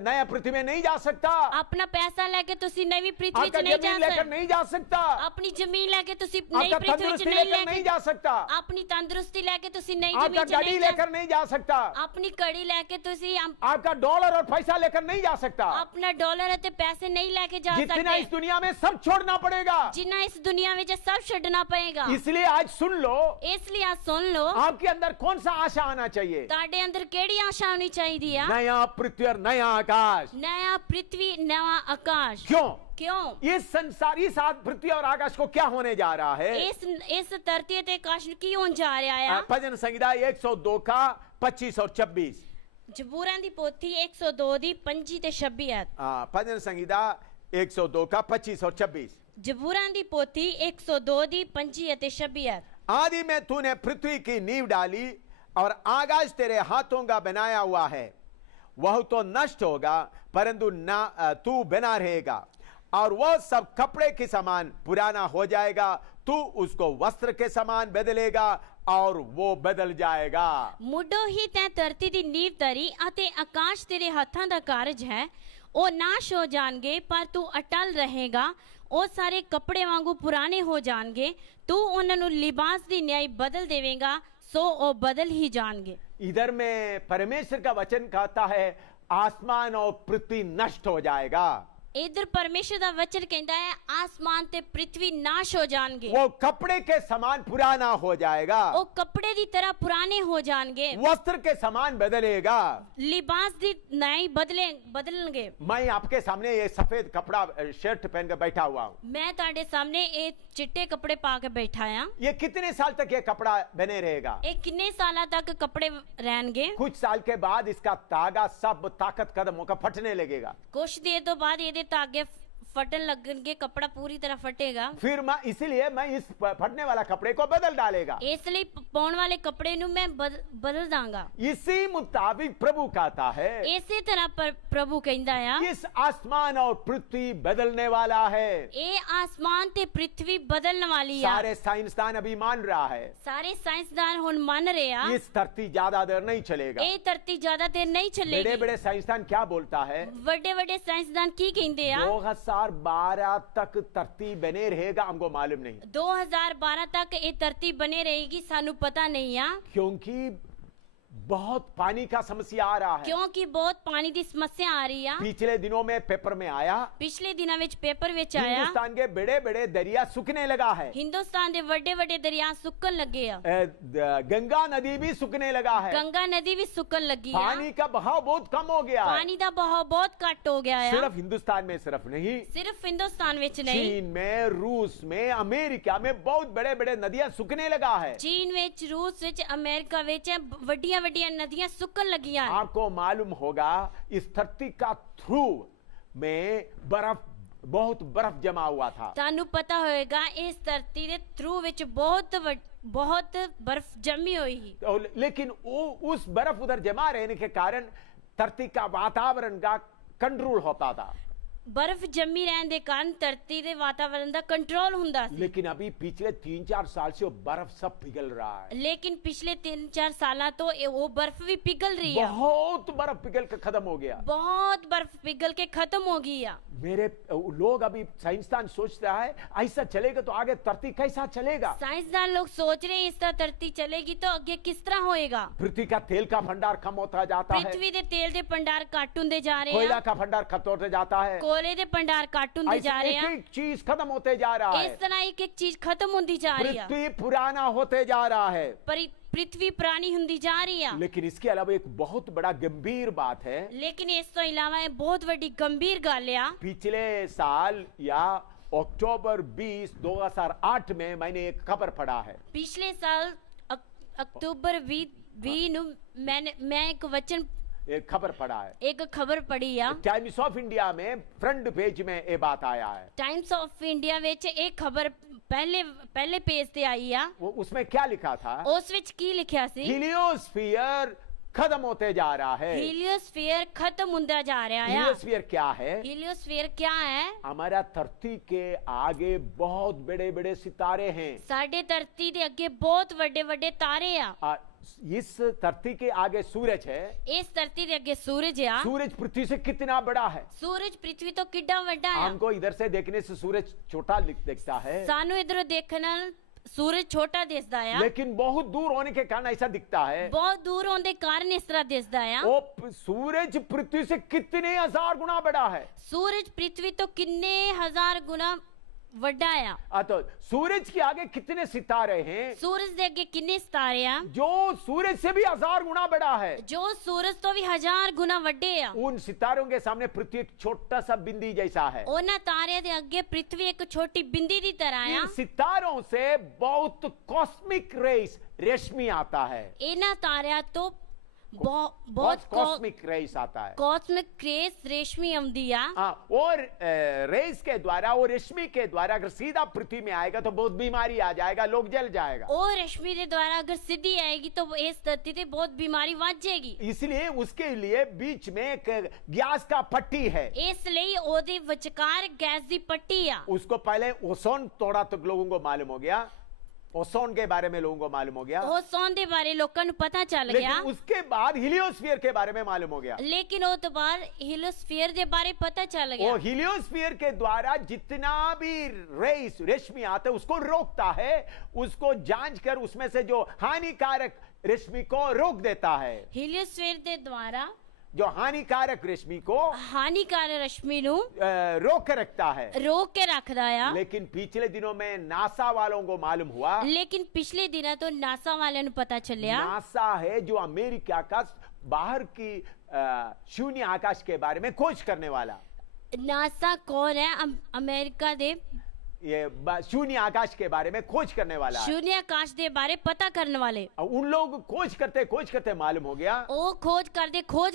नया पृथ्वी में नहीं जा सकता, ਆਪਣਾ ਪੈਸਾ ਲੈ ਕੇ ਤੁਸੀਂ ਨਵੀਂ ਪ੍ਰਿਥਵੀ आपका 'ਚ ਨਹੀਂ ਜਾ जमीन लेकर ਸਕਦੇ नहीं जा सकता, ਆਪਣੀ ਜ਼ਮੀਨ ਲੈ ਕੇ ਤੁਸੀਂ ਨਈ आपका ਪ੍ਰਿਥਵੀ 'ਚ तंदुरुस्ती ਨਹੀਂ लेकर ਲੈ नहीं के जा सकता, ਆਪਣੀ ਤੰਦਰੁਸਤੀ ਲੈ ਕੇ ਤੁਸੀਂ ਨਈ आपका ਜ਼ਮੀਨ 'ਚ गाड़ी ਨਹੀਂ लेकर नहीं जा सकता, ਆਪਣੀ ਕੜੀ ਲੈ ਕੇ ਤੁਸੀਂ आपका डॉलर और पैसा लेकर नहीं जा सकता। ਆਪਣਾ ਡਾਲਰ ਅਤੇ ਪੈਸੇ ਨਹੀਂ ਲੈ ਕੇ ਜਾ जितना इस ਸਕਦੇ दुनिया में सब छोड़ना पड़ेगा। ਜਿੰਨਾ ਇਸ ਦੁਨੀਆ ਵਿੱਚ ਸਭ ਛੱਡਣਾ ਪਏਗਾ इसलिए आज सुन लो, ਇਸ ਲਈ ਆ ਸੁਣ ਲਓ आपके अंदर कौन सा आशा आना चाहिए? ਤੁਹਾਡੇ ਅੰਦਰ ਕਿਹੜੀ ਆਸ਼ਾ ਹੋਣੀ ਚਾਹੀਦੀ ਆ नया पृथ्वी और नया आकाश। ਨया ਪ੍ਰਿਥਵੀ ਨਵਾਂ ਆਕਾਸ਼ क्यों? ਕਿਉਂ इस संसार इस पृथ्वी और आकाश को क्या होने जा रहा है? ਇਸ ਧਰਤੀ ਤੇ ਆਕਾਸ਼ ਨੂੰ ਕੀ ਹੋਣ ਜਾ ਰਿਹਾ ਆ भजन संहिता 102 का 25 और 26। ਜ਼ਬੂਰਾਂ ਦੀ ਪੋਥੀ 102 ਦੀ 25 ਤੇ 26 ਐਤ भजन संहिता 102 का 25 और 26। ਜ਼ਬੂਰਾਂ ਦੀ ਪੋਥੀ 102 ਦੀ 25 ਅਤੇ 26 ਐਤ आदि में तूने पृथ्वी की नींव डाली और आकाश तेरे हाथों का बनाया हुआ है, वह तो नष्ट होगा परंतु ना तू बना रहेगा, और वह सब कपड़े के समान पुराना हो जाएगा, तू उसको वस्त्र के समान बदलेगा और वो बदल जाएगा। ਮੁੱਢੋਂ ਹੀ ਤੈਂ ਧਰਤੀ ਦੀ ਨੀਂਵ ਧਰੀ ਅਤੇ ਆਕਾਸ਼ ਤੇਰੇ ਹੱਥਾਂ ਦਾ ਕਾਰਜ ਹੈ, ਉਹ ਨਾਸ਼ ਹੋ ਜਾਣਗੇ ਪਰ ਤੂੰ ਅਟਲ ਰਹੇਗਾ, ਉਹ ਸਾਰੇ ਕੱਪੜੇ ਵਾਂਗੂ ਪੁਰਾਣੇ ਹੋ ਜਾਣਗੇ, ਤੂੰ ਉਹਨਾਂ ਨੂੰ ਲਿਬਾਸ ਦੀ ਨਿਆਈ ਬਦਲ ਦੇਵੇਂਗਾ, ਸੋ ਉਹ ਬਦਲ ਹੀ ਜਾਣਗੇ। इधर में परमेश्वर का वचन कहता है आसमान और पृथ्वी नष्ट हो जाएगा। इधर परमेश्वर ਦਾ वचन ਕਹਿੰਦਾ ਹੈ ਆਸਮਾਨ ਤੇ ਪ੍ਰithvi ਨਾਸ਼ ਹੋ ਜਾਣਗੇ वो कपड़े के समान पुराना हो जाएगा, ਉਹ ਕੱਪੜੇ ਦੀ ਤਰ੍ਹਾਂ ਪੁਰਾਣੇ ਹੋ ਜਾਣਗੇ वस्त्र के समान बदलेगा। ਲਿਬਾਸ ਦੀ ਨਹੀਂ ਬਦਲਣਗੇ मैं आपके सामने ये सफेद कपड़ा शर्ट पहन कर बैठा हुआ हूँ। ਮੈਂ ਤੁਹਾਡੇ ਸਾਹਮਣੇ ਇਹ ਚਿੱਟੇ ਕੱਪੜੇ ਪਾ ਕੇ ਬੈਠਾ ਆ ये कितने साल तक ये कपड़ा बने रहेगा? ਇਹ ਕਿੰਨੇ ਸਾਲਾਂ ਤੱਕ ਕੱਪੜੇ ਰਹਿਣਗੇ कुछ साल के बाद इसका तागा सब ताकत खत्म होकर फटने लगेगा। ਕੁਛ ਦੇਰ ਤੋਂ ਬਾਅਦ ਇਹਦੇ ਧਾਗੇ फटन लगेंगे कपड़ा पूरी तरह फटेगा फिर मैं इसीलिए मैं इस फटने वाला कपड़े को बदल डालेगा। इसलिए पाउन वाले कपड़े नु मैं बदल दांगा। इसी मुताबिक प्रभु कहता है, इसी तरह प्रभु कहता है इस आसमान और पृथ्वी बदलने वाला है। ये आसमान ते पृथ्वी बदलने वाली है। सारे साइंसदान अभी मान रहा है, सारे साइंसदान हुन मान रहे हैं इस धरती ज्यादा देर नहीं चलेगा। ये धरती ज्यादा देर नहीं चलेगी। बड़े बड़े साइंसदान क्या बोलता है, बड़े बड़े साइंसदान की कहते हैं 2012 तक धरती बने रहेगा, हमको मालूम नहीं। 2012 तक ये धरती बने रहेगी, सानू पता नहीं है, क्योंकि बहुत पानी का समस्या आ रहा है। क्योंकि बहुत पानी की समस्या आ रही है। पिछले दिनों में पेपर में आया, पिछले दिनों में पेपर विच आया, हिंदुस्तान के बड़े बड़े दरिया सूखने लगा है। हिंदुस्तान के बड़े बड़े दरिया सूखन लगे हैं। गंगा नदी भी सूखने लगा है। गंगा नदी भी सूखन लगी है। पानी का बहाव बहुत कम हो गया है। पानी का बहाव बहुत घट हो गया है। सिर्फ हिंदुस्तान में सिर्फ नहीं, सिर्फ हिंदुस्तान में नहीं, चीन में, रूस में, अमेरिका में बहुत बड़े बड़े नदियां सूखने लगा है। चीन में, रूस में, अमेरिका में वड्डियां वड्डियां नदियां सूखन लगी हैं। आपको मालूम होगा इस धरती का थ्रू में बहुत बर्फ जमा हुआ था। तानू पता होएगा इस धरती के थ्रू विच बहुत बर्फ जमी हुई है। लेकिन उस बर्फ उधर जमा रहने के कारण धरती का वातावरण का कंट्रोल होता था। बर्फ जमी रहने के कारण धरती के वातावरण का कंट्रोल हुंदा सी। लेकिन अभी पिछले 3-4 साल से वो बर्फ सब पिघल रहा है। लेकिन पिछले 3-4 साल तो वो बर्फ भी पिघल रही है। बहुत बर्फ पिघल के खत्म हो गया। बहुत बर्फ पिघल के खत्म हो गई है। मेरे लोग अभी साइंसदान सोच रहा है ऐसा चलेगा तो आगे धरती कैसा चलेगा। साइंसदान लोग सोच रहे हैं इस तरह धरती चलेगी तो आगे किस तरह होएगा। पृथ्वी का तेल का भंडार कम होता जाता है। पृथ्वी के तेल के भंडार घट होते जा रहे हैं। कोयला का भंडार खत्म होते जाता है। कोयले के भंडार घट होते जा रहे हैं। एक चीज खत्म होते जा रहा है। इस तरह एक एक चीज खत्म होती जा रही है। पृथ्वी पुराना होते जा रहा है। पृथ्वी पुरानी होती जा रही है। लेकिन इसके अलावा एक बहुत बड़ा गंभीर बात है। लेकिन इस तो अलावा बहुत बड़ी गंभीर गल है। पिछले साल या अक्टूबर 20, 2008 में मैंने एक खबर पढ़ा है। पिछले साल अक्टूबर 20 मैं एक वचन एक खबर पढ़ा है। एक खबर पढ़ी है। टाइम्स ऑफ इंडिया में फ्रंट पेज में ये बात आया है। टाइम्स ऑफ इंडिया में एक खबर पहले पेज ते आई है। वो उसमें क्या लिखा था? उस विच की लिखा सी? हीलियोस्फीयर खत्म होते जा रहा है। हीलियोस्फीयर खत्म होता जा रहा है। हीलियोस्फीयर क्या है? हीलियोस्फीयर क्या है? हमारा धरती के आगे बहुत बड़े बड़े सितारे हैं। साढ़े धरती के आगे बहुत बड़े बड़े तारे हैं। इस धरती के आगे सूरज है। इस धरती के आगे सूरज है। सूरज पृथ्वी से कितना बड़ा है? सूरज पृथ्वी तो कितना बड़ा है। हमको इधर से देखने से सूरज छोटा दिखता है। सानू इधर देखना सूरज छोटा दिखता है। लेकिन बहुत दूर होने के कारण ऐसा दिखता है। बहुत दूर होने के कारण इस तरह दिखता है। वो सूरज पृथ्वी से कितने 1000 गुना बड़ा है। सूरज पृथ्वी तो कितने 1000 गुना वड्डा है। तो सूरज के आगे कितने सितारे हैं? सूरज के आगे कितने सितारे हैं? जो सूरज से भी 1000 गुना बड़ा है। जो सूरज तो भी 1000 गुना वड्डे है। उन सितारों के सामने पृथ्वी एक छोटा सा बिंदी जैसा है। उन तारे के आगे पृथ्वी एक छोटी बिंदी की तरह है। इन सितारों से बहुत कॉस्मिक रेस रेशमी आता है। इन तारे तो बहुत कॉस्मिक रेस आता है। कॉस्मिक रेस रेशमी आती है। और रेस के द्वारा, वो रेशमी के द्वारा अगर सीधा पृथ्वी में आएगा तो बहुत बीमारी आ जाएगा, लोग जल जाएगा। और रेशमी के द्वारा अगर सीधी आएगी तो इस धरती पे बहुत बीमारी बढ़ जाएगी। इसलिए उसके लिए बीच में एक गैस का पट्टी है। इसलिए ओदे विचकार गैस की पट्टी है। उसको पहले ओजोन तोड़ा तो लोगों को मालूम हो गया। ओजोन के बारे में लोगों को मालूम हो गया। ओजोन के बारे लोगों को पता चल गया। लेकिन उसके बाद हीलियोस्फीयर के बारे में मालूम हो गया। लेकिन वो तो बाद हीलियोस्फीयर के बारे पता चल गया। वो हीलियोस्फीयर के द्वारा जितना भी रेस रेशमी आते उसको रोकता है, उसको जांच कर उसमें से जो हानिकारक रेशमी को रोक देता है। हीलियोस्फीयर के द्वारा जो हानिकारक रश्मि को ਹਾਨੀਕਾਰਕ ਰਸ਼ਮੀ ਨੂੰ रोक के रखता है। ਰੋਕ ਕੇ ਰੱਖਦਾ ਆ। लेकिन पिछले दिनों में नासा वालों को मालूम हुआ, ਲੇਕਿਨ ਪਿਛਲੇ ਦਿਨਾਂ ਤੋਂ ਨਾਸਾ ਵਾਲਿਆਂ ਨੂੰ ਪਤਾ ਚੱਲਿਆ, नासा है जो अमेरिका का बाहर की शून्य आकाश के बारे में खोज करने वाला, ਨਾਸਾ ਕੌਣ ਹੈ? ਅਮਰੀਕਾ ਦੇ ये शून्य आकाश के बारे में खोज करने वाला है। शून्य आकाश ਦੇ ਬਾਰੇ ਪਤਾ ਕਰਨ ਵਾਲੇ। उन लोग खोज करते मालूम हो गया, ਉਹ ਖੋਜ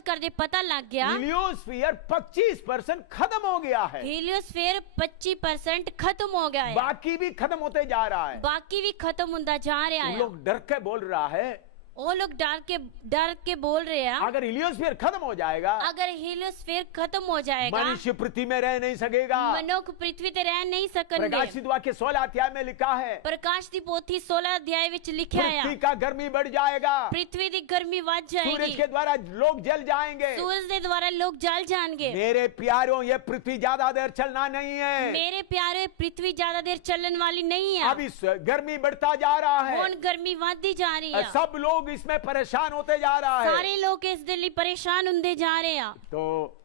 ਕਰਦੇ ਪਤਾ ਲੱਗ ਗਿਆ हीलियोस्फीयर 25% खत्म हो गया है। ਹੀਲੀਓਸਫੀਅਰ 25% खत्म हो गया है, बाकी भी खत्म होते जा रहा है। बाकी भी खत्म ਹੁੰਦਾ जा ਰਿਹਾ उन है। लोग डर के बोल रहा है, वो लोग डर के बोल रहे हैं अगर हीलियोस्फीयर खत्म हो जाएगा, अगर हीलियोस्फीयर खत्म हो जाएगा, मनुष्य पृथ्वी में रह नहीं सकेगा। मनुष्य पृथ्वी ते रह नहीं सकणगे। प्रकाशित वाक्य 16 अध्याय में लिखा है, प्रकाश दी पोथी 16 अध्याय विच लिखा है, पृथ्वी का गर्मी बढ़ जाएगा, पृथ्वी दी गर्मी बढ़ जाएगी, सूरज के द्वारा लोग जल जाएंगे, सूरज के द्वारा लोग जल जाएंगे। मेरे प्यारों, ये पृथ्वी ज्यादा देर चलना नहीं है। मेरे प्यारे, पृथ्वी ज्यादा देर चलने वाली नहीं है। अब इस गर्मी बढ़ता जा रहा है, हुण गर्मी बढ़ती जा रही है, सब लोग इसमें परेशान होते जा रहा है। सारे लोग इस दिल परेशान होते जा रहे हैं। तो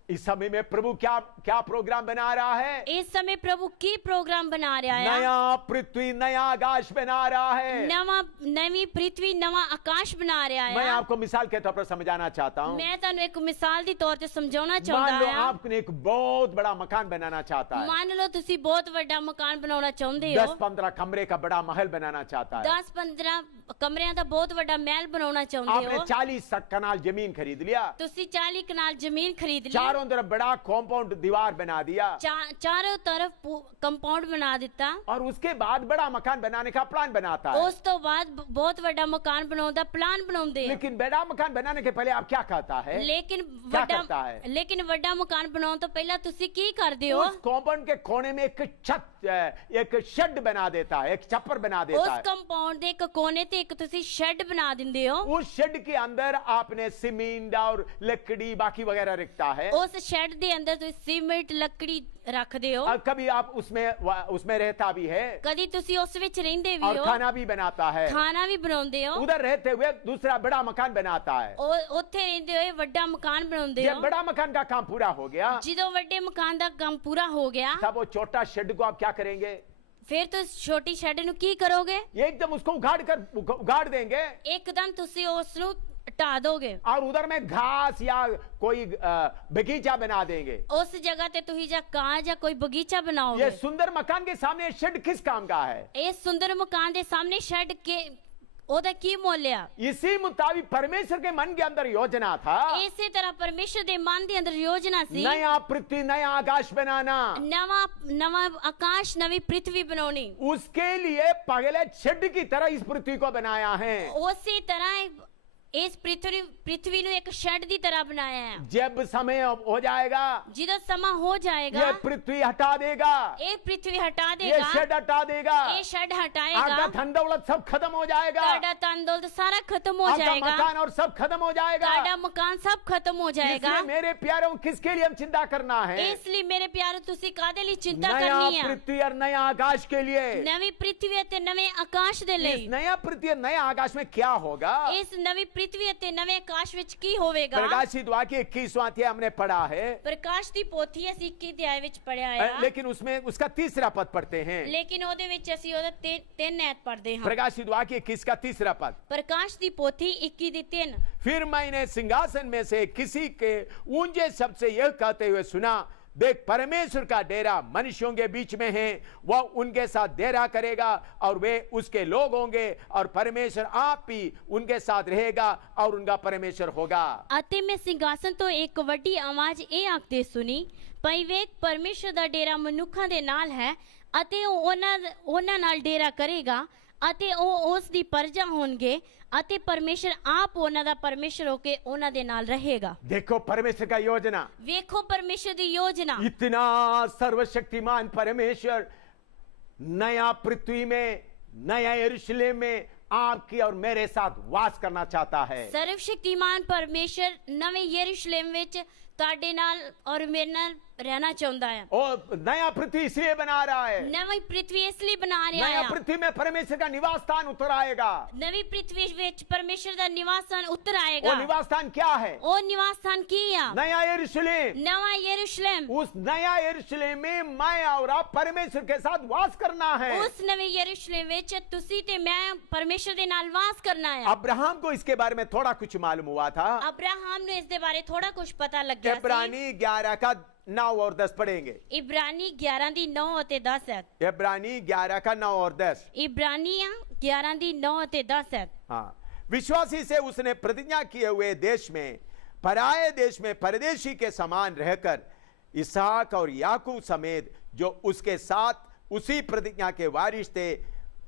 इस समय में प्रभु क्या प्रोग्राम बना रहा है? इस समय प्रभु की प्रोग्राम बना रहा है? नया पृथ्वी, नया आकाश बना रहा है। नवी पृथ्वी, नवा आकाश बना रहा है। मैं आपको मिसाल के तौर पर समझाना चाहता हूँ। मैं तुहानू एक मिसाल दी तौर पे समझाना चाहता मान लो हूं। आपने एक बहुत बड़ा मकान बनाना चाहता है, मान लो तुसी बहुत बड़ा मकान बनाना चाहते हो, 10-15 कमरे का बड़ा महल बनाना चाहता है। 10-15 कमरियां दा बहुत बड़ा महल बनाना चाहते आपने हो। 40 कनाल जमीन खरीद लिया, तुसी 40 कनाल जमीन खरीद ली, चारों तरफ बड़ा कॉम्पाउंड दीवार बना दिया, चारों तरफ कंपाउंड बना दिता, और उसके बाद बड़ा मकान बनाने का प्लान बनाता है। उस तो बाद बहुत बड़ा मकान बनाने प्लान बनाते। लेकिन बड़ा मकान बनाने के पहले आप क्या कहता है? लेकिन क्या करता है? लेकिन बड़ा मकान बनाने तो पहला तुसी की करदे हो? उस कॉम्पाउंड के कोने में एक छत, एक शेड बना देता है, एक छप्पर बना देता उस है। कंपाउंड दे एक कोने ते एक तुसी शेड बना दिंदे हो। उस शेड के अंदर आपने सीमेंट और लकड़ी बाकी वगैरह रखता है। उस शेड दे अंदर तुसी सीमेंट लकड़ी रखदे हो। और कभी आप उसमें रहता भी है, कदी तुसी उस विच रहिंदे भी और हो, खाना भी बनाता है। खाना भी बनाउंदे हो। उधर रहते हुए दूसरा बड़ा मकान बनाता है। उत्थे रहिंदे होए वड्डा मकान बनाउंदे जब हो। बड़ा मकान का काम पूरा हो गया, जिदों वड्डे मकान दा काम पूरा हो गया, तब वो छोटा शेड को आप क्या करेंगे? फिर तुस छोटी शेड नु की करोगे? एकदम उसको उगाड़ देंगे, एकदम तुसी उस नु हटा दोगे, और उधर में घास या कोई बगीचा बना देंगे। उस जगह ते तुही जा कांज या कोई बगीचा बनाओगे। ये सुंदर मकान के सामने शेड किस काम का है? इस सुंदर मकान दे सामने शेड के ओदा की मूल्य? इसी मुताबिक परमेश्वर के मन के अंदर योजना था, इसी तरह परमेश्वर दे मन दे अंदर योजना सी, नया पृथ्वी, नया आकाश बनाना। नवा आकाश, नवी पृथ्वी बनानी। उसके लिए पहले शेड की तरह इस पृथ्वी को बनाया है। उसी तरह इस पृथ्वी नु एक शेड दी तरह बनाया है। जब समय हो जाएगा, जिदो समा हो जाएगा, ये पृथ्वी हटा देगा, ये पृथ्वी हटा ये देगा, शेड हटा देगा, ये शेड हटाएगा, आपका धन दौलत सब खत्म हो जाएगा, ताड़ा तन दौलत सारा खत्म हो आपका जाएगा, मकान और सब खत्म हो जाएगा। ताड़ा मकान सब खत्म हो जाएगा। इसलिए मेरे प्यारों, किसके लिए हम चिंता करना है? इसलिए मेरे प्यारे तुसी कादे लिए चिंता नया करनी है? पृथ्वी और नया आकाश के लिए। नवी पृथ्वी ते नवे आकाश दे इस लिए। नया पृथ्वी और नया आकाश में क्या होगा? इस नवी पृथ्वी ते नवे आकाश विच की होवेगा? प्रकाशित वाक्य 21वां अध्याय हमने पढ़ा है, प्रकाश दी पोथी असी 21 अध्याय विच पढ़िया है, लेकिन उसमें उसका तीसरा पद पढ़ते हैं। लेकिन ओदे विच असी ओदा 3 ऐत पढ़दे हां। प्रकाशित वाक्य 21 का तीसरा पद, प्रकाश दी पोथी 21 दी 3। फिर मैंने सिंहासन में से किसी के ऊंचे शब्द से यह कहते हुए सुना, देख परमेश्वर का डेरा मनुष्यों के बीच में है, वह उनके साथ डेरा करेगा और वे उसके लोग होंगे, और परमेश्वर आप ही उनके साथ रहेगा और उनका परमेश्वर होगा। ਅਤੇ ਮੈਂ ਸਿੰਘਾਸਨ ਤੋਂ ਇੱਕ ਵੱਡੀ ਆਵਾਜ਼ ਇਹ ਆਖਦੇ ਸੁਣੀ, ਭਈ ਵੇਖ ਪਰਮੇਸ਼ਰ ਦਾ ਡੇਰਾ ਮਨੁੱਖਾਂ ਦੇ ਨਾਲ ਹੈ, ਅਤੇ ਉਹ ਉਹਨਾਂ ਨਾਲ ਡੇਰਾ ਕਰੇਗਾ, ਅਤੇ ਉਹ ਉਸ ਦੀ ਪਰਜਾ ਹੋਣਗੇ, ਅਤੇ परमेश्वर आप ਉਹਨਾਂ ਦਾ परमेश्वर ਹੋ ਕੇ ਉਹਨਾਂ ਦੇ ਨਾਲ रहेगा। देखो परमेश्वर का योजना, ਵੇਖੋ परमेश्वर ਦੀ योजना। इतना सर्वशक्तिमान परमेश्वर नया पृथ्वी में, नया यरूशलेम में आपकी और मेरे साथ वास करना चाहता है। सर्वशक्तिमान परमेश्वर नवे यरूशलेम विच ਤੁਹਾਡੇ ਨਾਲ ਔਰ ਮੇਰੇ ਨਾਲ ਰਹਿਣਾ ਚਾਹੁੰਦਾ ਹੈ। और नया पृथ्वी इसलिए बना रहा है, ਨਵੀਂ ਪ੍ਰਿਥਵੀ ਇਸ ਲਈ ਬਣਾ ਰਿਹਾ नया ਹੈ। पृथ्वी में परमेश्वर का निवास स्थान उतर आएगा। ਨਵੀਂ ਪ੍ਰਿਥਵੀ ਵਿੱਚ ਪਰਮੇਸ਼ਰ ਦਾ ਨਿਵਾਸ ਸਥਾਨ ਉਤਰ वो ਆਏਗਾ। निवास स्थान क्या है? ਉਹ ਨਿਵਾਸ ਸਥਾਨ ਕੀ ਆ? नया यरूशलेम। ਨਵਾਂ यरूशलेम। उस नया यरूशलेम में मैं और आप परमेश्वर के साथ वास करना है। ਉਸ ਨਵੇਂ यरूशलेम ਵਿੱਚ ਤੁਸੀਂ ਤੇ ਮੈਂ ਪਰਮੇਸ਼ਰ ਦੇ ਨਾਲ ਵਾਸ ਕਰਨਾ ਹੈ। अब्राहम को इसके बारे में थोड़ा कुछ मालूम हुआ था। ਅਬਰਾਹਮ ਨੂੰ ਇਸ ਦੇ ਬਾਰੇ ਥੋੜਾ ਕੁਝ ਪਤਾ ਲੱਗਿਆ ਸੀ। इब्रानी 11 का 9 और 10 पढ़ेंगे। ਇਬਰਾਨੀ 11 ਦੀ 9 ਅਤੇ 10 ਹੈ। इब्रानी 11 का 9 और 10। ਇਬਰਾਨੀਆਂ 11 ਦੀ 9 ਅਤੇ 10 ਹੈ। हाँ, विश्वासी से उसने प्रतिज्ञा किए हुए देश में, पराये देश में परदेशी के समान रहकर इसहाक और याकूब समेत जो उसके साथ उसी प्रतिज्ञा के वारिस थे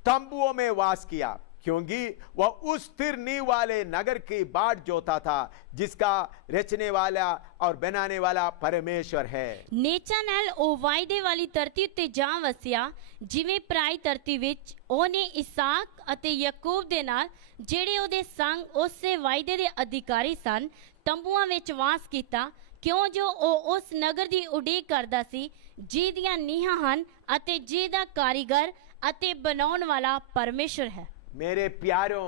तंबुओं में वास किया, क्योंकि वह उस स्थिर नींव वाले नगर की बाट जोता था जिसका रचने वाला और बनाने वाला परमेश्वर है। ਨੇਚਾ ਨਾਲ ਉਹ ਵਾਅਦੇ ਵਾਲੀ ਧਰਤੀ ਉੱਤੇ ਜਾ ਵਸਿਆ, ਜਿਵੇਂ ਪਰਾਈ ਧਰਤੀ ਵਿੱਚ ਉਹਨੇ ਇਸਾਕ ਅਤੇ ਯਾਕੂਬ ਦੇ ਨਾਲ ਜਿਹੜੇ ਉਹਦੇ ਸੰਗ ਉਸੇ ਵਾਅਦੇ ਦੇ ਅਧਿਕਾਰੀ ਸਨ ਤੰਬੂਆਂ ਵਿੱਚ ਵਾਸ ਕੀਤਾ, ਕਿਉਂ ਜੋ ਉਹ ਉਸ ਨਗਰ ਦੀ ਉਡੀਕ ਕਰਦਾ ਸੀ ਜਿਹਦੀਆਂ ਨੀਹਾਂ ਹਨ ਅਤੇ ਜਿਹਦਾ ਕਾਰੀਗਰ ਅਤੇ ਬਣਾਉਣ ਵਾਲਾ ਪਰਮੇਸ਼ਰ ਹੈ। मेरे प्यारों,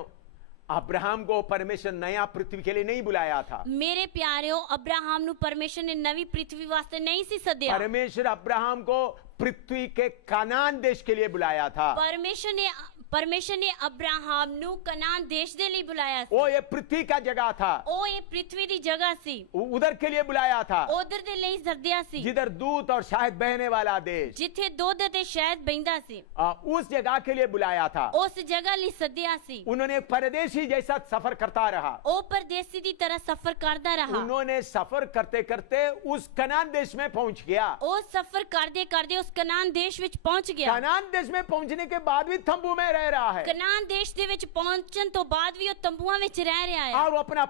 अब्राहम को परमेश्वर नया पृथ्वी के लिए नहीं बुलाया था। ਮੇਰੇ ਪਿਆਰਿਓ, ਅਬਰਾਹਮ ਨੂੰ ਪਰਮੇਸ਼ਰ ਨੇ ਨਵੀਂ ਪ੍ਰਿਥਵੀ ਵਾਸਤੇ ਨਹੀਂ ਸੀ ਸੱਦਿਆ। परमेश्वर अब्राहम को पृथ्वी के कनान देश के लिए बुलाया था। ਪਰਮੇਸ਼ਰ ਨੇ ਅਬਰਾਹਮ ਨੂੰ ਕਨਾਨ ਦੇਸ਼ ਦੇ ਲਈ ਬੁਲਾਇਆ ਸੀ। वो ये पृथ्वी का जगह था, ਉਹ ਇਹ ਪ੍ਰਿਥਵੀ ਦੀ ਜਗ੍ਹਾ ਸੀ, उधर के लिए बुलाया था ਉਧਰ ਦੇ ਲਈ ਸੱਦਿਆ ਸੀ, जिधर दूध और शहद बहने वाला देश। ਜਿੱਥੇ ਦੁੱਧ ਅਤੇ ਸ਼ਹਿਦ ਬਹਿੰਦਾ ਸੀ। उस जगह के लिए बुलाया था। ਉਸ ਜਗ੍ਹਾ ਲਈ ਸੱਦਿਆ ਸੀ। उन्होंने परदेशी जैसा सफर करता रहा। ਉਹ ਪਰਦੇਸੀ ਦੀ ਤਰ੍ਹਾਂ ਸਫ਼ਰ ਕਰਦਾ ਰਹਾ। उन्होंने सफर करते करते उस कनान देश में पहुंच गया। ਉਹ ਸਫ਼ਰ ਕਰਦੇ ਕਰਦੇ ਉਸ ਕਨਾਨ ਦੇਸ਼ ਵਿੱਚ ਪਹੁੰਚ ਗਿਆ। कनान देश में पहुंचने के बाद भी तंबू में रह रहा है ਕਨਾਨ ਦੇਸ਼ ਦੇ ਵਿੱਚ ਪਹੁੰਚਣ ਤੋਂ ਬਾਅਦ ਵੀ ਉਹ ਤੰਬੂਆਂ ਵਿੱਚ ਰਹਿ ਰਿਹਾ ਹੈ। और वो अपना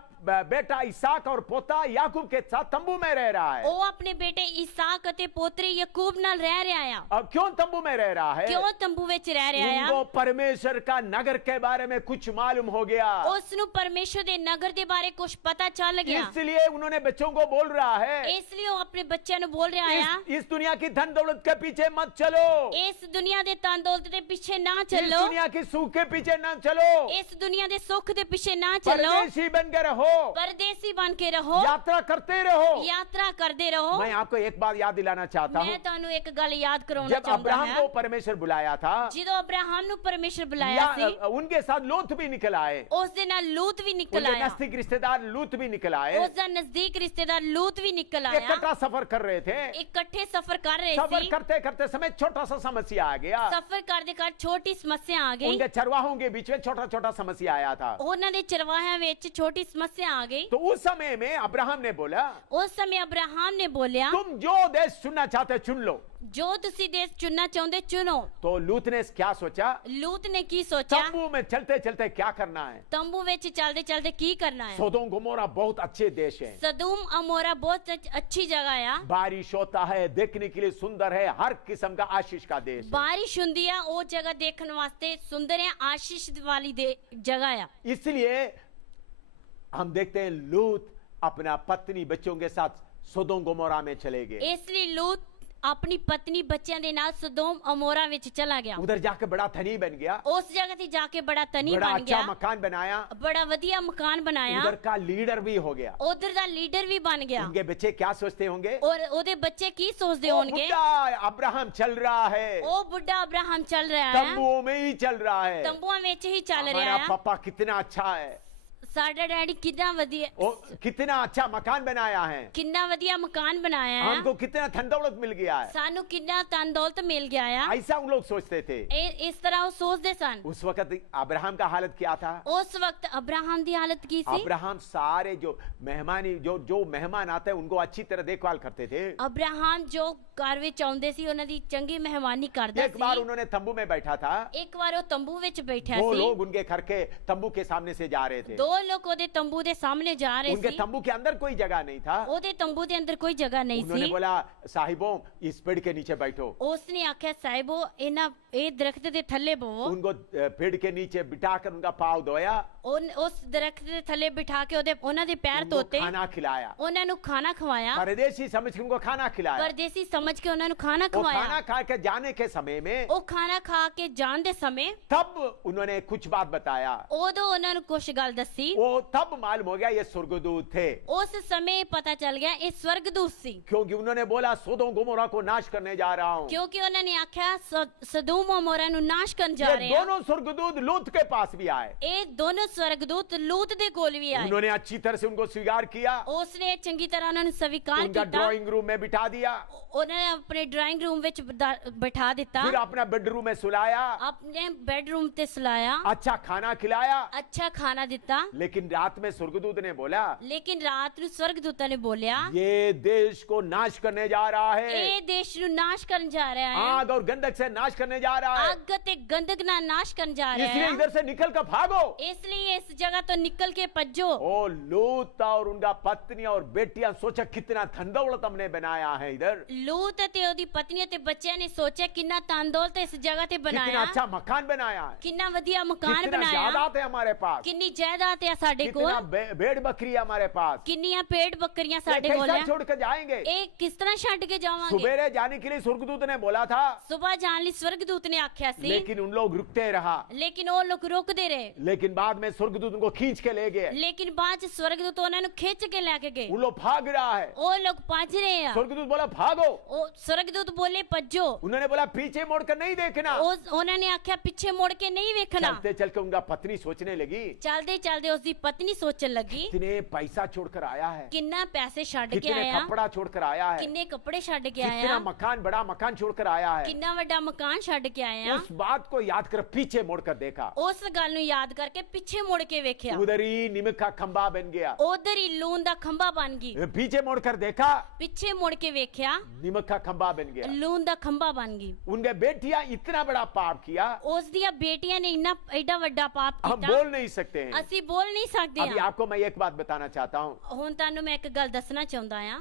बेटा इसाक और पोता याकूब के साथ तंबू में रह रहा है। ਉਹ ਆਪਣੇ ਬੇਟੇ ਇਸਾਕ ਅਤੇ ਪੋਤਰੇ ਯਾਕੂਬ ਨਾਲ ਰਹਿ ਰਿਹਾ ਆ। अब क्यों तंबू में रह रहा है? ਕਿਉਂ ਤੰਬੂ ਵਿੱਚ ਰਹਿ ਰਿਹਾ ਆ? उनको परमेश्वर का नगर के बारे में कुछ मालूम हो गया, ਉਸ ਨੂੰ ਪਰਮੇਸ਼ਰ ਦੇ ਨਗਰ ਦੇ ਬਾਰੇ ਕੁਝ ਪਤਾ ਚੱਲ ਗਿਆ। इसलिए उन्होंने बच्चों को बोल रहा है, ਇਸ ਲਈ ਉਹ ਆਪਣੇ ਬੱਚਿਆਂ ਨੂੰ ਬੋਲ ਰਿਹਾ ਆ, इस दुनिया की धन दौलत के पीछे मत चलो, ਇਸ ਦੁਨੀਆ ਦੇ ਧਨ ਦੌਲਤ ਦੇ ਪਿੱਛੇ ਨਾ इस ਚੱਲੋ, दुनिया की सुख के पीछे न चलो, ਇਸ ਦੁਨੀਆ ਦੇ ਸੁੱਖ ਦੇ ਪਿੱਛੇ ਨਾ ਚੱਲੋ, परदेशी बन के रहो, ਪਰਦੇਸੀ ਬਣ ਕੇ ਰਹੋ, यात्रा करते रहो। ਯਾਤਰਾ ਕਰਦੇ ਰਹੋ। मैं आपको एक बात याद दिलाना चाहता हूँ। ਮੈਂ ਤੁਹਾਨੂੰ ਇੱਕ ਗੱਲ ਯਾਦ ਕਰਾਉਣਾ जब ਚਾਹੁੰਦਾ अब्राहम ਹਾਂ। को परमेश्वर बुलाया था, ਜਦੋਂ ਅਬਰਾਹਮ ਨੂੰ ਪਰਮੇਸ਼ਰ ਬੁਲਾਇਆ ਸੀ, उनके साथ लूत भी निकल आए, ਉਸ ਦੇ ਨਾਲ ਲੂਤ ਵੀ ਨਿਕਲ उनके ਆਇਆ, नजदीक रिश्तेदार लूत भी निकल आए। ਉਸ ਦਾ ਨਜ਼ਦੀਕ ਰਿਸ਼ਤੇਦਾਰ ਲੂਤ ਵੀ ਨਿਕਲ ਆਇਆ। इकट्ठा सफर कर रहे थे। ਇਕੱਠੇ ਸਫ਼ਰ ਕਰ ਰਹੇ सफर ਸੀ। करते करते समय छोटा सा समस्या आ गया। ਸਫ਼ਰ ਕਰਦੇ ਕਰ ਛੋਟੀ ਸਮੱਸਿਆ ਆ ਗਈ। उनके चरवाहों के बीच में छोटा छोटा समस्या आया था। ਉਹਨਾਂ ਦੇ ਚਰਵਾਹਿਆਂ ਵਿੱਚ ਛੋਟੀ ਸਮੱਸਿਆ आ गई। तो उस समय में अब्राहम ने बोला, ਉਸ ਸਮੇਂ ਅਬਰਾਹਮ ਨੇ ਬੋਲਿਆ, तुम जो देश चुनना चाहते चुन लो। ਜੋ ਤੁਸੀਂ ਦੇਸ਼ ਚੁਣਨਾ ਚਾਹੁੰਦੇ ਚੁਣੋ। तो लूत ने क्या सोचा? ਲੂਤ ਨੇ ਕੀ ਸੋਚਿਆ? तंबू में चलते चलते क्या करना है? ਤੰਬੂ ਵਿੱਚ ਚੱਲਦੇ ਚੱਲਦੇ ਕੀ ਕਰਨਾ ਹੈ? सोदोम गोमोरा बहुत अच्छे देश है, सदूम अमोरा बहुत अच्छी जगह है। बारिश होता है, देखने के लिए सुंदर है, हर किस्म का आशीष का देश है। बारिश हुंदी है, वो जगह देखने वास्ते सुंदर है, आशीष वाली जगह है। इसलिए हम देखते हैं लूत अपना पत्नी बच्चों के साथ सोदोम गोमोरा में चले गए। इसलिए लूत अपनी पत्नी बच्चों के नाल सदोम अमोरा विच चला गया। उधर जाके बड़ा धनी बन गया, उस जगह से जाके बड़ा धनी बड़ा बन अच्छा गया, मकान बनाया, बड़ा वधिया मकान बनाया, उधर का लीडर भी हो गया। उधर दा लीडर भी बन गया। उनके बच्चे क्या सोचते होंगे? और ओदे बच्चे की सोचते ओ होंगे? बुढ़ा अब्राहम चल रहा है, ओ बुढ़ा अब्राहम चल रहा है, तंबुओं में ही चल रहा है, तंबुआ विच ही चल रहा हमारा है। पापा कितना अच्छा है, साडा डैडी कितना वधिया, कितना अच्छा मकान बनाया है, कितना वधिया मकान बनाया है, हमको कितना धन दौलत मिल गया है। सानू कितना धन दौलत मिल गया है। ऐसा उन लोग सोचते थे। इस तरह वो सोचते सन। उस वक्त अब्राहम का हालत क्या था? उस वक्त अब्राहम की हालत की सी? अब्राहम सारे जो मेहमान आते हैं उनको अच्छी तरह देखभाल करते थे। अब्राहम जो घर विच आउंदे सी उन्हां दी चंगी मेहमानी करदा एक बार उन्होंने तंबू में बैठा था, एक बार वो तंबू विच बैठा दो सी, लोग उनके घर के तंबू के सामने से जा रहे थे। दो ਉਹ ਲੋਕ ਉਹਦੇ ਤੰਬੂ ਦੇ ਸਾਹਮਣੇ ਜਾ ਰਹੇ उनके ਸੀ तंबू के अंदर कोई जगह नहीं था। ਉਹਦੇ ਤੰਬੂ ਦੇ ਅੰਦਰ ਕੋਈ ਜਗ੍ਹਾ ਨਹੀਂ उन्होंने ਸੀ बोला साहिबों इस पेड़ के नीचे बैठो। ਉਸਨੇ ਆਖਿਆ ਸਾਹਿਬੋ ਇਹ ਦਰਖਤ ਦੇ ਥੱਲੇ ਬਵੋ उनको पेड़ के नीचे बिठाकर उनका पाँव धोया, ਉਸ ਦਰਖਤ ਦੇ ਥੱਲੇ ਬਿਠਾ ਕੇ ਉਹਨਾਂ ਦੇ ਪੈਰ उनको ਧੋਤੇ खाना खिलाया, ਉਹਨਾਂ ਨੂੰ ਖਾਣਾ ਖਵਾਇਆ परदेशी समझ के उनको खाना खिलाया। ਪਰਦੇਸੀ ਸਮਝ ਕੇ ਉਹਨਾਂ ਨੂੰ ਖਾਣਾ वो खाना ਖਵਾਇਆ खा के जाने के समय में ਉਹ ਖਾਣਾ ਖਾ ਕੇ ਜਾਣ ਦੇ ਸਮੇਂ तब उन्होंने कुछ बात बताया। ਉਦੋਂ ਉਹਨਾਂ ਨੂੰ ਕੁਝ ਗੱਲ ਦੱਸੀ वो तब मालूम हो गया ये स्वर्गदूत थे, ਉਸ ਸਮੇਂ ਪਤਾ ਚੱਲ ਗਿਆ ਇਹ ਸਵਰਗਦੂਤ ਸੀ क्योंकि उन्होंने बोला सोदोम गोमोरा को नाश करने जा रहा हूँ। ਕਿਉਂਕਿ ਉਹਨਾਂ ਨੇ ਆਖਿਆ ਸਦੋਮ ਅਮੋਰਾ ਨੂੰ ਨਾਸ਼ ਕਰਨ ਜਾ ये ਰਹੇ ਆ दोनों स्वर्गदूत लूत के पास भी आए। ਇਹ ਦੋਨੋਂ ਸਵਰਗਦੂਤ ਲੂਤ ਦੇ ਕੋਲ ਵੀ ਆਏ उन्होंने अच्छी तरह से उनको स्वीकार किया, ਉਸਨੇ ਚੰਗੀ ਤਰ੍ਹਾਂ ਉਹਨਾਂ ਨੂੰ ਸਵੀਕਾਰ उनका ਕੀਤਾ ड्राइंग रूम में बिठा दिया, ਉਹਨੇ ਆਪਣੇ ਡਰਾਇੰਗ ਰੂਮ ਵਿੱਚ ਬਿਠਾ ਦਿੱਤਾ फिर अपना बेडरूम में सुलाया, ਆਪਣੇ ਬੈਡਰੂਮ ਤੇ ਸੁਲਾਇਆ अच्छा खाना खिलाया। ਅੱਛਾ ਖਾਣਾ ਦਿੱਤਾ लेकिन रात में स्वर्गदूत ने बोला ਲੇਕਿਨ ਰਾਤ ਨੂੰ ਸਵਰਗਦੂਤਾਂ ਨੇ ਬੋਲਿਆ ये देश को नाश करने जा रहा है, ਇਹ ਦੇਸ਼ ਨੂੰ ਨਾਸ਼ ਕਰਨ ਜਾ ਰਿਹਾ ਹੈ आग और गंधक से नाश करने जा रहा है, ਅੱਗ ਤੇ ਗੰਧਕ ਨਾਲ ਨਾਸ਼ ਕਰਨ ਜਾ ਰਿਹਾ इसलिए ਹੈ इधर से निकल कर भागो। ਇਸ ਲਈ ਇਸ ਜਗ੍ਹਾ ਤੋਂ ਨਿਕਲ ਕੇ ਭੱਜੋ ओ लूत और उनका पत्नी और बेटियां सोचा कितना धन दौलत हमने बनाया है इधर, ਲੂਤ ਤੇ ਉਹਦੀ ਪਤਨੀ ਤੇ ਬੱਚਿਆਂ ਨੇ ਸੋਚਿਆ ਕਿੰਨਾ ਧਨ ਦੌਲਤ ਇਸ ਜਗ੍ਹਾ ਤੇ कितना ਬਣਾਇਆ अच्छा मकान बनाया है, ਕਿੰਨਾ ਵਧੀਆ ਮਕਾਨ कितना ਬਣਾਇਆ जायदाद है हमारे पास, ਕਿੰਨੀ ਜਾਇਦਾਦ ਹੈ ਸਾਡੇ कितना ਕੋਲ भेड़ बकरी है हमारे पास, ਕਿੰਨੀਆਂ ਪੇੜ ਬੱਕਰੀਆਂ ये ਸਾਡੇ ਕੋਲ कैसा ਹੈ छोड़ कर जाएंगे। ਇਹ ਕਿਸ ਤਰ੍ਹਾਂ ਛੱਡ ਕੇ ਜਾਵਾਂਗੇ सुबेरे जाने के लिए स्वर्गदूत ने बोला था, ਸਵੇਰ ਜਾਣ ਲਈ ਸਵਰਗਦੂਤ ਨੇ ਆਖਿਆ ਸੀ लेकिन उन लोग रुकते रहा। ਲੇਕਿਨ ਉਹ ਲੋਕ ਰੁਕਦੇ ਰਹੇ लेकिन बाद में स्वर्गदूत उनको खींच के ले गए, ਲੇਕਿਨ ਬਾਅਦ ਚ ਸਵਰਗਦੂਤ ਉਹਨਾਂ ਨੂੰ ਖਿੱਚ ਕੇ ਲੈ ਕੇ ਗਏ उन लोग भाग रहा है। ਉਹ ਲੋਕ ਭੱਜ ਰਹੇ ਆ स्वर्गदूत बोला भागो, ਉਹ ਸਵਰਗਦੂਤ ਬੋਲੇ ਭੱਜੋ उन्होंने बोला पीछे मुड़ कर नहीं देखना। ਉਹਨਾਂ ਨੇ ਆਖਿਆ ਪਿੱਛੇ ਮੁੜ ਕੇ ਨਹੀਂ ਵੇਖਣਾ चलते चल के उनका पत्नी सोचने लगी ਚਲਦੇ ਚਲਦੇ ਉਸਦੀ ਪਤਨੀ ਸੋਚਣ ਲੱਗੀ कितने पैसा छोड़कर आया है, ਕਿੰਨਾ ਪੈਸੇ ਛੱਡ ਕੇ कितने ਆਇਆ कपड़ा छोड़कर आया है, ਕਿੰਨੇ ਕੱਪੜੇ ਛੱਡ ਕੇ कितना ਆਇਆ मकान बड़ा मकान छोड़कर आया है। ਕਿੰਨਾ ਵੱਡਾ ਮਕਾਨ ਛੱਡ ਕੇ ਆਇਆ उस बात को याद कर पीछे मुड़कर देखा, ਉਸ ਗੱਲ ਨੂੰ ਯਾਦ ਕਰਕੇ ਪਿੱਛੇ ਮੁੜ ਕੇ ਵੇਖਿਆ उधर ही नीमक का खंबा बन गया। ਉਧਰ ਹੀ ਲੂਣ ਦਾ ਖੰਭਾ ਬਣ ਗਈ पीछे मुड़कर देखा, ਪਿੱਛੇ ਮੁੜ ਕੇ ਵੇਖਿਆ नीमक का खंबा बन गया। ਲੂਣ ਦਾ ਖੰਭਾ ਬਣ ਗਈ उनके बेटियां इतना बड़ा पाप किया ਉਸ ਦੀਆਂ ਬੇਟੀਆਂ ਨੇ ਇੰਨਾ ਐਡਾ ਵੱਡਾ ਪਾਪ हम ਕੀਤਾ बोल नहीं सकते हैं। ਅਸੀਂ ਬੋਲ ਨਹੀਂ ਸਕਦੇ अभी ਹਾਂ आपको मैं एक बात बताना चाहता हूँ। ਹੁਣ ਤੁਹਾਨੂੰ ਮੈਂ ਇੱਕ ਗੱਲ ਦੱਸਣਾ ਚਾਹੁੰਦਾ ਆ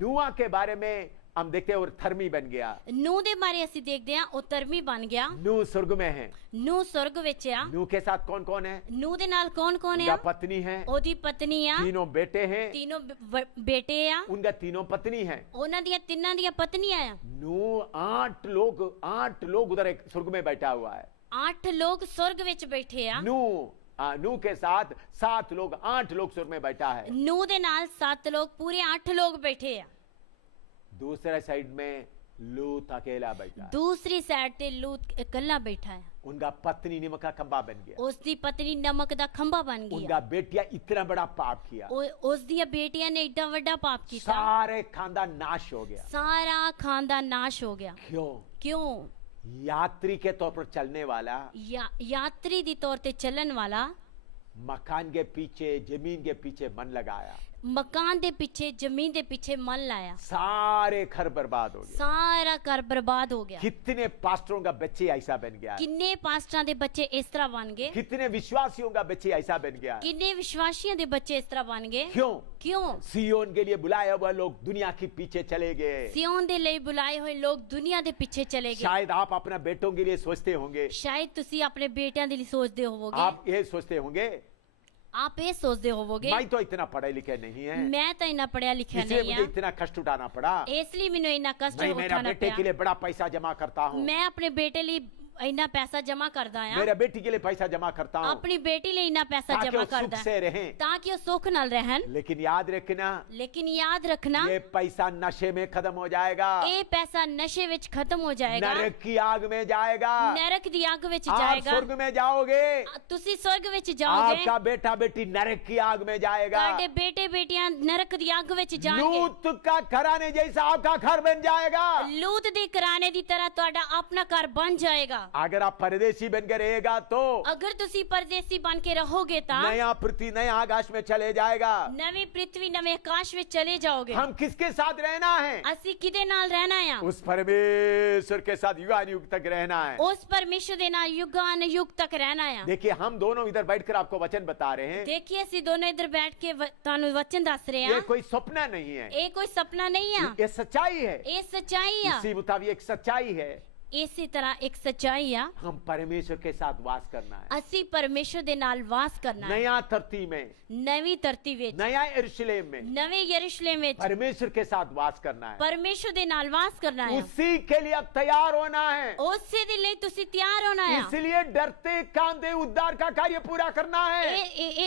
नूआ के बारे में हम देखते हैं और धर्मी बन गया। ਨੂਹ ਦੇ ਬਾਰੇ ਅਸੀਂ ਦੇਖਦੇ ਹਾਂ ਉਹ ਧਰਮੀ ਬਣ ਗਿਆ नू स्वर्ग में है। ਨੂਹ स्वर्ग ਵਿੱਚ ਆ नू के साथ कौन कौन है? ਨੂਹ ਦੇ ਨਾਲ ਕੌਣ ਕੌਣ उनका ਆ पत्नी है, ਉਹਦੀ ਪਤਨੀ ਆ तीनों बेटे हैं, तीनों ਬੇਟੇ ਆ उनका तीनों पत्नी है। ਉਹਨਾਂ ਦੀਆਂ ਤਿੰਨਾਂ ਦੀਆਂ ਪਤਨੀਆਂ ਆ नू 8 लोग उधर एक स्वर्ग में बैठा हुआ है। 8 ਲੋਕ स्वर्ग ਵਿੱਚ ਬੈਠੇ ਆ नू के साथ 7 लोग 8 लोग स्वर्ग में बैठा है। ਨੂਹ ਦੇ ਨਾਲ 7 ਲੋਕ पूरे 8 ਲੋਕ ਬੈਠੇ ਆ दूसरे साइड में लूत अकेला बैठा है। ਦੂਸਰੀ ਸਾਈਡ ਤੇ ਲੂਤ ਇਕੱਲਾ ਬੈਠਾ ਹੈ उनका पत्नी नीमक का खंबा बन गया। ਉਸ ਦੀ ਪਤਨੀ ਨਮਕ ਦਾ ਖੰਭਾ ਬਣ ਗਈ उनका बेटिया इतना बड़ा पाप किया, ਉਸ ਦੀਆਂ ਬੇਟੀਆਂ ਨੇ ਏਡਾ ਵੱਡਾ ਪਾਪ ਕੀਤਾ सारे खानदान नाश हो गया। ਸਾਰਾ ਖਾਨਦਾਨ ਨਾਸ਼ ਹੋ ਗਿਆ क्यों? ਕਿਉਂ यात्री के तौर पर चलने वाला, ਯਾਤਰੀ ਦੀ ਤੌਰ ਤੇ ਚੱਲਣ ਵਾਲਾ मकान के पीछे जमीन के पीछे मन लगाया, ਮਕਾਨ ਦੇ ਪਿੱਛੇ ਜ਼ਮੀਨ ਦੇ ਪਿੱਛੇ ਮਨ ਲਾਇਆ सारे घर बर्बाद हो गए। ਸਾਰਾ ਘਰ ਬਰਬਾਦ ਹੋ ਗਿਆ कितने पास्टरों का बच्चे ऐसा बन गया, ਕਿੰਨੇ ਪਾਸਟਰਾਂ ਦੇ ਬੱਚੇ ਇਸ ਤਰ੍ਹਾਂ ਬਣ ਗਏ कितने विश्वासियों का बच्चे ऐसा बन गया। ਕਿੰਨੇ ਵਿਸ਼ਵਾਸੀਆਂ ਦੇ ਬੱਚੇ ਇਸ ਤਰ੍ਹਾਂ ਬਣ ਗਏ क्यों? ਕਿਉਂ सियोन के लिए बुलाया हुआ लोग दुनिया के पीछे चले गए। ਸਿਯੋਨ ਦੇ ਲਈ ਬੁਲਾਏ ਹੋਏ ਲੋਕ ਦੁਨੀਆ ਦੇ ਪਿੱਛੇ ਚਲੇ ਗਏ शायद आप अपना बेटों के लिए सोचते होंगे, ਸ਼ਾਇਦ ਤੁਸੀਂ ਆਪਣੇ ਬੇਟਿਆਂ ਦੇ ਲਈ ਸੋਚਦੇ ਹੋਵੋਗੇ आप ये सोचते होंगे ਆਪ ਇਹ ਸੋਚਦੇ ਹੋਵੋਗੇ मैं तो इतना पढ़े लिखे नहीं है, ਮੈਂ ਤਾਂ ਇੰਨਾ ਪੜਿਆ ਲਿਖਿਆ इसलिए ਨਹੀਂ मुझे ਆ इतना कष्ट उठाना पड़ा। ਇਸ ਲਈ ਮੈਨੂੰ ਇੰਨਾ ਕਸ਼ਟ मैं मेरा ਉਠਾਉਣਾ बेटे के ਪਿਆ लिए बड़ा पैसा जमा करता हूँ, ਮੈਂ ਆਪਣੇ ਬੇਟੇ ਲਈ ਇੰਨਾ ਪੈਸਾ ਜਮਾ ਕਰਦਾ ਆ मेरे बेटी के लिए पैसा जमा करता हूँ ਆਪਣੀ ਬੇਟੀ ਲਈ ਇੰਨਾ ਪੈਸਾ ताकि ਜਮਾ वो सुख ਕਰਦਾ से रहें। ਤਾਂ ਕਿ ਉਹ ਸੁੱਖ ਨਾਲ ਰਹਿਣ लेकिन याद रखना ਲੇਕਿਨ ਯਾਦ ਰੱਖਣਾ ये पैसा नशे में खत्म हो जाएगा, ਇਹ ਪੈਸਾ ਨਸ਼ੇ ਵਿੱਚ ਖਤਮ ਹੋ ਜਾਏਗਾ नरक की आग में जाएगा, ਨਰਕ ਦੀ ਅੱਗ ਵਿੱਚ आप ਜਾਏਗਾ स्वर्ग में जाओगे, ਤੁਸੀਂ स्वर्ग ਵਿੱਚ ਜਾਓਗੇ आपका बेटा बेटी नरक की आग में जाएगा। ਤੁਹਾਡੇ ਬੇਟੇ ਬੇਟੀਆਂ ਨਰਕ ਦੀ ਅੱਗ ਵਿੱਚ ਜਾਣਗੇ लूत का घराने जैसा आपका घर बन जाएगा। ਲੂਤ ਦੇ ਘਰਾਣੇ ਦੀ ਤਰ੍ਹਾਂ ਤੁਹਾਡਾ ਆਪਣਾ ਘਰ ਬਣ ਜਾਏਗਾ। अगर आप परदेशी बनकर रहेगा तो ਅਗਰ ਤੁਸੀਂ ਪਰਦੇਸੀ ਬਣ ਕੇ ਰਹੋਗੇ ਤਾਂ नया पृथ्वी नया आकाश में चले जाएगा। ਨਵੀਂ ਪ੍ਰਿਥਵੀ ਨਵੇਂ ਆਕਾਸ਼ ਵਿੱਚ ਚਲੇ ਜਾਓਗੇ। हम किसके साथ रहना है? ਅਸੀਂ ਕਿਹਦੇ ਨਾਲ ਰਹਿਣਾ ਆ? उस परमेश्वर के साथ युगानुयुग तक रहना है। ਉਸ ਪਰਮੇਸ਼ਰ ਦੇ ਨਾਲ ਯੁਗਾਨ ਯੁਗ ਤੱਕ ਰਹਿਣਾ ਆ। देखिए हम दोनों इधर बैठकर आपको वचन बता रहे हैं। ਦੇਖੀਏ ਅਸੀਂ ਦੋਨੋਂ ਇੱਧਰ ਬੈਠ ਕੇ ਤੁਹਾਨੂੰ ਵਚਨ ਦੱਸ ਰਹੇ ये ਆ। कोई सपना नहीं है, ਇਹ ਕੋਈ ਸੁਪਨਾ ਨਹੀਂ ਆ, ये सच्चाई है। ਇਹ ਸੱਚਾਈ ਆ। इसी मुताबिक एक सच्चाई है, ਇਸੇ ਤਰ੍ਹਾਂ ਇੱਕ ਸੱਚਾਈ ਆ। हम परमेश्वर के साथ वास करना है। ਅਸੀਂ ਪਰਮੇਸ਼ਰ ਦੇ ਨਾਲ ਵਾਸ ਕਰਨਾ ਹੈ। नया धरती में, ਨਵੀਂ ਧਰਤੀ ਵਿੱਚ, नया यरूशलेम में ਨਵੇਂ यरूशलेम ਵਿੱਚ परमेश्वर के साथ वास करना है। ਪਰਮੇਸ਼ਰ ਦੇ ਨਾਲ ਵਾਸ ਕਰਨਾ ਹੈ। उसी के लिए अब तैयार होना है। ਉਸੇ ਦੇ ਲਈ ਤੁਸੀਂ ਤਿਆਰ ਹੋਣਾ ਆ। इसलिए डरते कांदे उद्धार का कार्य पूरा करना है।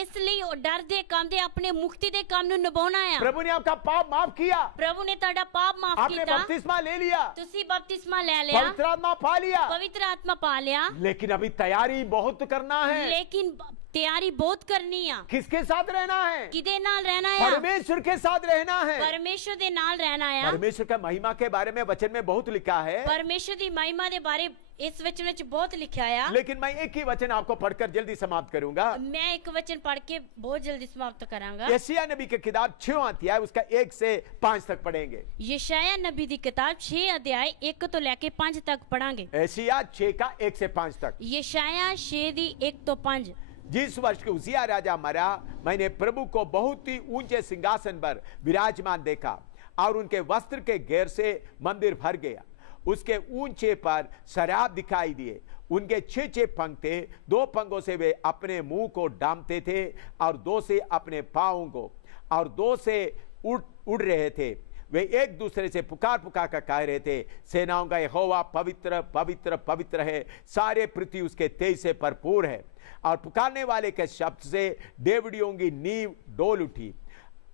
ਇਸ ਲਈ ਉਹ ਡਰਦੇ ਕੰਮਦੇ ਆਪਣੇ ਮੁਕਤੀ ਦੇ ਕੰਮ ਨੂੰ ਨਿਭਾਉਣਾ ਆ। प्रभु ने आपका पाप माफ किया, ਪ੍ਰਭੂ ਨੇ ਤੁਹਾਡਾ ਪਾਪ ਮਾਫ आपने ਕੀਤਾ, बपतिस्मा ले लिया, ਤੁਸੀਂ ਬਪਤਿਸਮਾ ਲੈ ਲਿਆ, पवित्र आत्मा पा लिया, ਪਵਿੱਤਰ ਆਤਮਾ ਪਾ ਲਿਆ। लेकिन अभी तैयारी बहुत करना है। ਲੇਕਿਨ ਤਿਆਰੀ ਬਹੁਤ ਕਰਨੀ ਆ। किसके साथ रहना है? ਕਿਹਦੇ ਨਾਲ ਰਹਿਣਾ ਆ? परमेश्वर के साथ रहना है। ਪਰਮੇਸ਼ਰ ਦੇ ਨਾਲ ਰਹਿਣਾ ਆ। परमेश्वर का महिमा के बारे में वचन में बहुत लिखा है, ਪਰਮੇਸ਼ਰ ਦੀ ਮਹਿਮਾ ਦੇ ਬਾਰੇ ਇਸ ਵਚਨ ਵਿੱਚ ਬਹੁਤ ਲਿਖਿਆ ਆ। लेकिन मैं एक ही वचन आपको पढ़कर जल्दी समाप्त करूंगा। मैं एक वचन पढ़ के बहुत जल्दी समाप्त करांगा। यशायाह नबी की किताब 6 अध्याय उसका 1 से 5 तक पढ़ेंगे। यशायाह नबी दी किताब 6 अध्याय 1 तो लेके 5 तक पढ़ांगे। यशायाह 6 का 1 से 5 तक। यशायाह 6 दी 1 तो 5। जिस वर्ष के उजिया राजा मरा, मैंने प्रभु को बहुत ही ऊंचे सिंहासन पर विराजमान देखा और उनके वस्त्र के घेर से मंदिर भर गया। उसके ऊंचे पर शराब दिखाई दिए। उनके 6 पंख थे, 2 पंखों से वे अपने मुंह को डामते थे और 2 से अपने पांवों को, और 2 से उड़ रहे थे। वे एक दूसरे से पुकार पुकार कर कह रहे थे, सेनाओं का यहोवा पवित्र पवित्र पवित्र है, सारे पृथ्वी उसके तेज से भरपूर है। और पुकारने वाले के शब्द से डेवड़ियों की नींव डोल उठी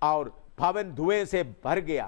और भवन धुएं से भर गया।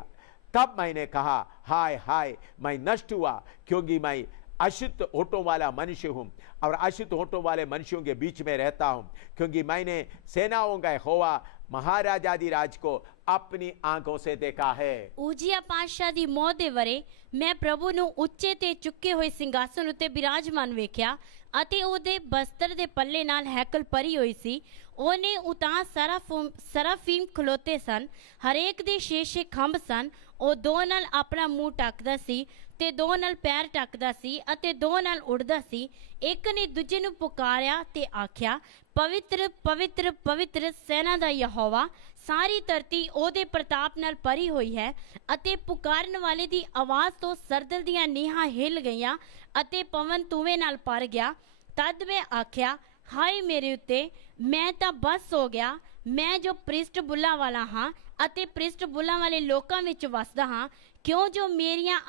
तब मैंने कहा, हाय हाय, मैं नष्ट हुआ, क्योंकि मैं अशुद्ध होठों वाला मनुष्य हूँ और अशुद्ध होठों वाले मनुष्यों के बीच में रहता हूँ, क्योंकि मैंने सेनाओं का यहोवा महाराजाधिराज को अपनी आंखों से देखा है। ਉਜੀਆ ਪਾਤਸ਼ਾਹ ਦੀ ਮੌਤ ਦੇ ਵਰੇ ਮੈਂ ਪ੍ਰਭੂ ਨੂੰ ਉੱਚੇ ਤੇ ਚੁੱਕੇ ਹੋਏ ਸਿੰਘਾਸਨ ਉੱਤੇ ਬਿਰਾਜਮਾਨ ਵੇਖਿਆ ਅਤੇ ਉਹਦੇ ਬਸਤਰ ਦੇ ਪੱਲੇ ਨਾਲ ਹੈਕਲ ਭਰੀ ਹੋਈ ਸੀ। ਉਹਨੇ ਉਤਾਂ ਸਰਾਫੀਮ ਖਲੋਤੇ ਸਨ, ਹਰੇਕ ਦੇ 6 ਖੰਭ ਸਨ। ਉਹ 2 ਨਾਲ ਆਪਣਾ ਮੂੰਹ ਢੱਕਦਾ ਸੀ ਤੇ 2 ਨਾਲ ਪੈਰ ਢੱਕਦਾ ਸੀ ਅਤੇ 2 ਨਾਲ ਉੜਦਾ ਸੀ। ਇੱਕ ਨੇ ਦੂਜੇ ਨੂੰ ਪੁਕਾਰਿਆ ਤੇ ਆਖਿਆ, ਪਵਿੱਤਰ ਪਵਿੱਤਰ ਪਵਿੱਤਰ ਸੈਨਾ ਦਾ ਯਹੋਵਾ, ਸਾਰੀ ਧਰਤੀ ਉਹਦੇ ਪ੍ਰਤਾਪ ਨਾਲ ਭਰੀ ਹੋਈ ਹੈ। ਅਤੇ ਪੁਕਾਰਨ ਵਾਲੇ ਦੀ ਆਵਾਜ਼ ਤੋਂ ਸਰਦਲ ਦੀਆਂ ਨੀਹਾਂ ਹਿੱਲ ਗਈਆਂ ਅਤੇ ਪਵਨ ਧੂਏ ਨਾਲ ਭਰ ਗਿਆ। ਤਦ ਮੈਂ ਆਖਿਆ, ਹਾਏ ਮੇਰੇ ਉੱਤੇ, ਮੈਂ ਤਾਂ ਬਸ ਹੋ ਗਿਆ, ਮੈਂ ਜੋ ਪ੍ਰਿਸ਼ਟ ਬੁੱਲਾਂ ਵਾਲਾ ਹਾਂ ਅਤੇ ਪ੍ਰਿਸ਼ਟ ਬੁੱਲਾਂ ਵਾਲੇ ਲੋਕਾਂ ਵਿੱਚ ਵਸਦਾ ਹਾਂ, ਕਿਉਂ ਜੋ ਮੇਰੀਆਂ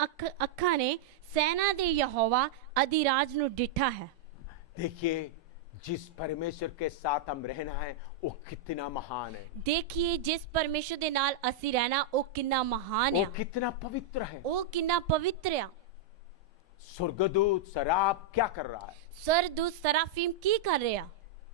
ਅੱਖਾਂ ਨੇ ਸੈਨਾ ਦੇ ਯਹੋਵਾ अधिराज ਨੂੰ ਡਿੱਠਾ ਹੈ। देखिए, जिस परमेश्वर के साथ हम रहना है वो कितना महान है। देखिए, जिस परमेश्वर ਦੇ ਨਾਲ ਅਸੀਂ ਰਹਿਣਾ ਉਹ ਕਿੰਨਾ ਮਹਾਨ वो ਹੈ, कितना पवित्र है। ਉਹ ਕਿੰਨਾ ਪਵਿੱਤਰ ਆ। स्वर्गदूत शराब क्या कर रहा है? सरदूत सराफीम ਕੀ ਕਰ ਰਿਹਾ?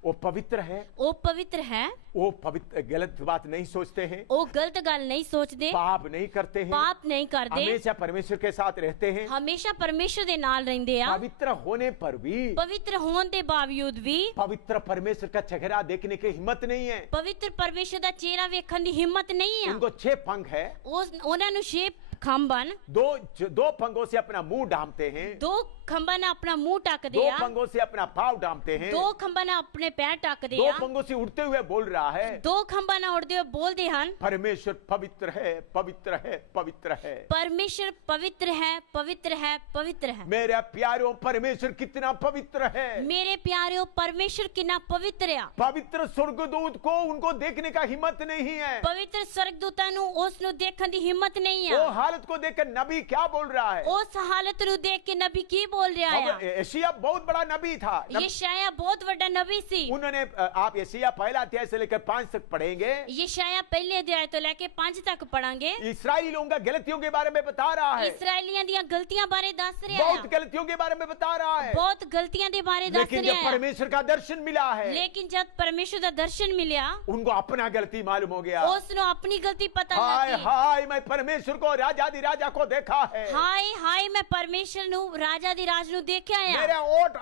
वो पवित्र है। ਉਹ ਪਵਿੱਤਰ ਹੈ, वो पवित्र गलत बात नहीं सोचते हैं, ਉਹ ਗਲਤ ਗੱਲ ਨਹੀਂ ਸੋਚਦੇ, पाप नहीं करते हैं, ਪਾਪ ਨਹੀਂ ਕਰਦੇ, हमेशा परमेश्वर के साथ रहते हैं। ਹਮੇਸ਼ਾ ਪਰਮੇਸ਼ਰ ਦੇ ਨਾਲ ਰਹਿੰਦੇ ਆ। पवित्र होने पर भी, ਪਵਿੱਤਰ ਹੋਣ ਦੇ ਬਾਵਜੂਦ ਵੀ पवित्र परमेश्वर का चेहरा देखने की हिम्मत नहीं है। ਪਵਿੱਤਰ ਪਰਮੇਸ਼ਰ ਦਾ ਚਿਹਰਾ ਵੇਖਣ ਦੀ ਹਿੰਮਤ ਨਹੀਂ ਆ। उनको 6 पंख है, ਉਹਨਾਂ ਨੂੰ 6 ਖੰਭਨ, 2 पंखों से अपना मुंह डामते हैं, 2 ਖੰਭਾਂ ਨਾਲ ਆਪਣਾ ਮੂੰਹ ਢੱਕਦੇ 2 ਆ, पंखों से अपना पाँव डामते हैं, 2 ਖੰਭਾਂ ਨਾਲ ਆਪਣੇ ਪੈਰ ਢੱਕਦੇ 2 ਆ, पंखों से उड़ते हुए बोल रहा है, 2 ਖੰਭਾਂ ਨਾਲ ਉੜਦੇ ਹੋਏ ਬੋਲਦੇ ਹਨ, परमेश्वर पवित्र है पवित्र है पवित्र है। परमेश्वर पवित्र है पवित्र है पवित्र है। मेरे प्यारों, परमेश्वर कितना पवित्र है। मेरे प्यारों, परमेश्वर कितना पवित्र है। पवित्र स्वर्गदूत को उनको देखने का हिम्मत नहीं है। पवित्र स्वर्गदूतां ਨੂੰ ਉਸ ਨੂੰ ਦੇਖਣ ਦੀ ਹਿੰਮਤ ਨਹੀਂ ਆ। वो हालत को देखकर नबी क्या बोल रहा है? ਉਸ ਹਾਲਤ ਨੂੰ ਦੇਖ ਕੇ ਨਬੀ ਕੀ ਬੋਲ ਰਿਹਾ अब ਹੈ? यशायाह बहुत बड़ा नबी था। यशायाह बहुत बड़ा नबी ਸੀ। उन्होंने, आप यशायाह पहला अध्याय से लेकर 5 तक पढ़ेंगे, यशायाह पहले अध्याय तो लेके 5 तक पढ़ांगे। इस्राएलियों का गलतियों के बारे में बता रहा है, इस्राएलियों ਦੀਆਂ गलतियां बारे दस ਰਿਹਾ बहुत है, गलतियों के बारे में बता रहा है। बहुत गलतियां ਦੇ ਬਾਰੇ ਦੱਸ लेकिन ਰਿਹਾ जब है। परमेश्वर का दर्शन मिला है, लेकिन जब परमेश्वर ਦਾ ਦਰਸ਼ਨ ਮਿਲਿਆ, उनको अपना गलती मालूम हो गया। ਉਸ ਨੂੰ ਆਪਣੀ ਗਲਤੀ ਪਤਾ हाय ਲੱਗੀ। हाय, मैं परमेश्वर को राजा को देखा है। हाय हाय, मैं परमेश्वर ਨੂੰ ਰਾਜਾ ਦੀ ਦੀ ਰਾਜ ਨੂੰ ਦੇਖਿਆ मेरे ਆ ओठ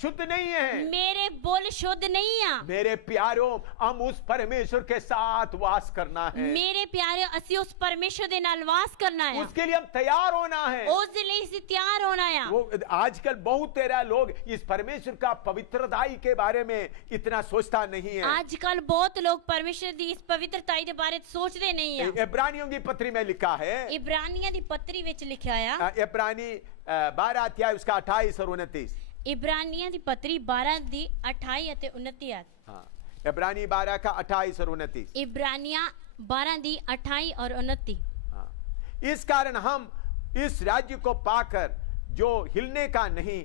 शुद्ध नहीं है। ਮੇਰੇ ਬੁੱਲ ਸ਼ੁੱਧ ਨਹੀਂ ਆ मेरे प्यारों, हम उस परमेश्वर के साथ वास करना है, ਮੇਰੇ ਪਿਆਰਿਓ ਅਸੀਂ ਉਸ ਪਰਮੇਸ਼ਰ ਦੇ ਨਾਲ ਵਾਸ ਕਰਨਾ ਆ उसके लिए हम तैयार होना है। ਉਸ ਦੇ ਲਈ ਅਸੀਂ ਤਿਆਰ ਹੋਣਾ ਆ वो आजकल बहुत तेरा लोग इस परमेश्वर का पवित्रताई के बारे में इतना सोचता नहीं है। ਅੱਜ ਕੱਲ ਬਹੁਤ ਲੋਕ ਪਰਮੇਸ਼ਰ ਦੀ ਇਸ ਪਵਿੱਤਰਤਾਈ ਦੇ ਬਾਰੇ ਸੋਚਦੇ ਨਹੀਂ ਆ इब्रानियों की पत्री में लिखा है, ਇਬਰਾਨੀਆਂ ਦੀ ਪੱਤਰੀ ਵਿੱਚ ਲਿਖਿਆ ਆ इब्रानी 12 अध्याय उसका 28 और 29। ਇਬਰਾਨੀਆਂ ਦੀ ਪੱਤਰੀ 12 ਦੀ 28 ਅਤੇ 29 ਆ हाँ, इब्रानी 12 का 28 और 29। ਇਬਰਾਨੀਆਂ 12 ਦੀ 28 और 29 हाँ, इस कारण हम इस राज्य को पाकर जो हिलने का नहीं,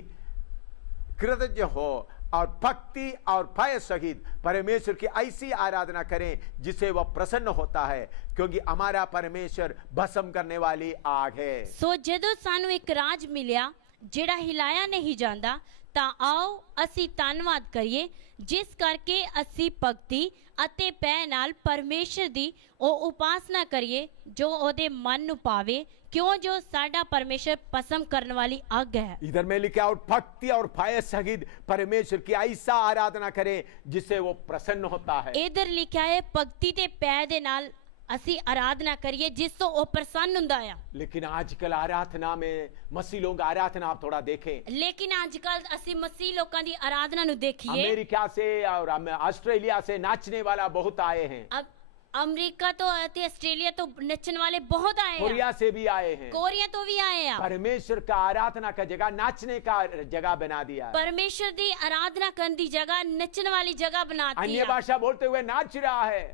कृतज्ञ हो और भक्ति और भय सहित परमेश्वर की ऐसी आराधना करें जिससे वह प्रसन्न होता है, क्योंकि हमारा परमेश्वर भस्म करने वाली आग है। ਸੋ ਜਦੋਂ ਸਾਨੂੰ ਇੱਕ ਰਾਜ ਮਿਲਿਆ ਜਿਹੜਾ ਹਿਲਾਇਆ ਨਹੀਂ ਜਾਂਦਾ ਤਾਂ ਆਓ ਅਸੀਂ ਧੰਨਵਾਦ ਕਰੀਏ ਜਿਸ ਕਰਕੇ ਅਸੀਂ ਭਗਤੀ ਅਤੇ ਭੈ ਨਾਲ ਪਰਮੇਸ਼ਰ ਦੀ ਉਹ ਉਪਾਸਨਾ ਕਰੀਏ ਜੋ ਉਹਦੇ ਮਨ ਨੂੰ ਪਾਵੇ ਕਿਉਂ ਜੋ ਸਾਡਾ ਪਰਮੇਸ਼ਰ ਪਸੰਦ ਕਰਨ ਵਾਲੀ ਅੱਗ ਹੈ इधर में लिखा और भक्ति और भय सहित परमेश्वर की ऐसा आराधना करें जिससे वो प्रसन्न होता है। ਇਧਰ ਲਿਖਿਆ ਹੈ ਭਗਤੀ ਤੇ ਭੈ ਦੇ ਨਾਲ ਅਸੀਂ ਆਰਾਧਨਾ ਕਰੀਏ ਜਿਸ ਤੋਂ ਉਹ ਪ੍ਰਸੰਨ ਹੁੰਦਾ ਆ लेकिन आजकल आराधना में मसीह लोग आराधना आप थोड़ा देखें, ਲੇਕਿਨ ਅੱਜ ਕੱਲ ਅਸੀਂ ਮਸੀਹ ਲੋਕਾਂ ਦੀ ਆਰਾਧਨਾ ਨੂੰ ਦੇਖੀਏ अमेरिका से और ऑस्ट्रेलिया से नाचने वाला बहुत आए हैं, अब ਅਮਰੀਕਾ ਤੋਂ ਅਤੇ ਆਸਟ੍ਰੇਲੀਆ ਤੋਂ ਨੱਚਣ ਵਾਲੇ ਬਹੁਤ ਆਏ ਆ कोरिया से भी आए हैं। ਕੋਰੀਆ ਤੋਂ ਵੀ ਆਏ ਆ परमेश्वर का आराधना का जगह नाचने का जगह बना दिया। ਪਰਮੇਸ਼ਰ ਦੀ ਆਰਾਧਨਾ ਕਰਨ ਦੀ ਜਗ੍ਹਾ ਨੱਚਣ ਵਾਲੀ ਜਗ੍ਹਾ ਬਣਾਤੀ अन्य ਆ भाषा बोलते हुए नाच रहा है,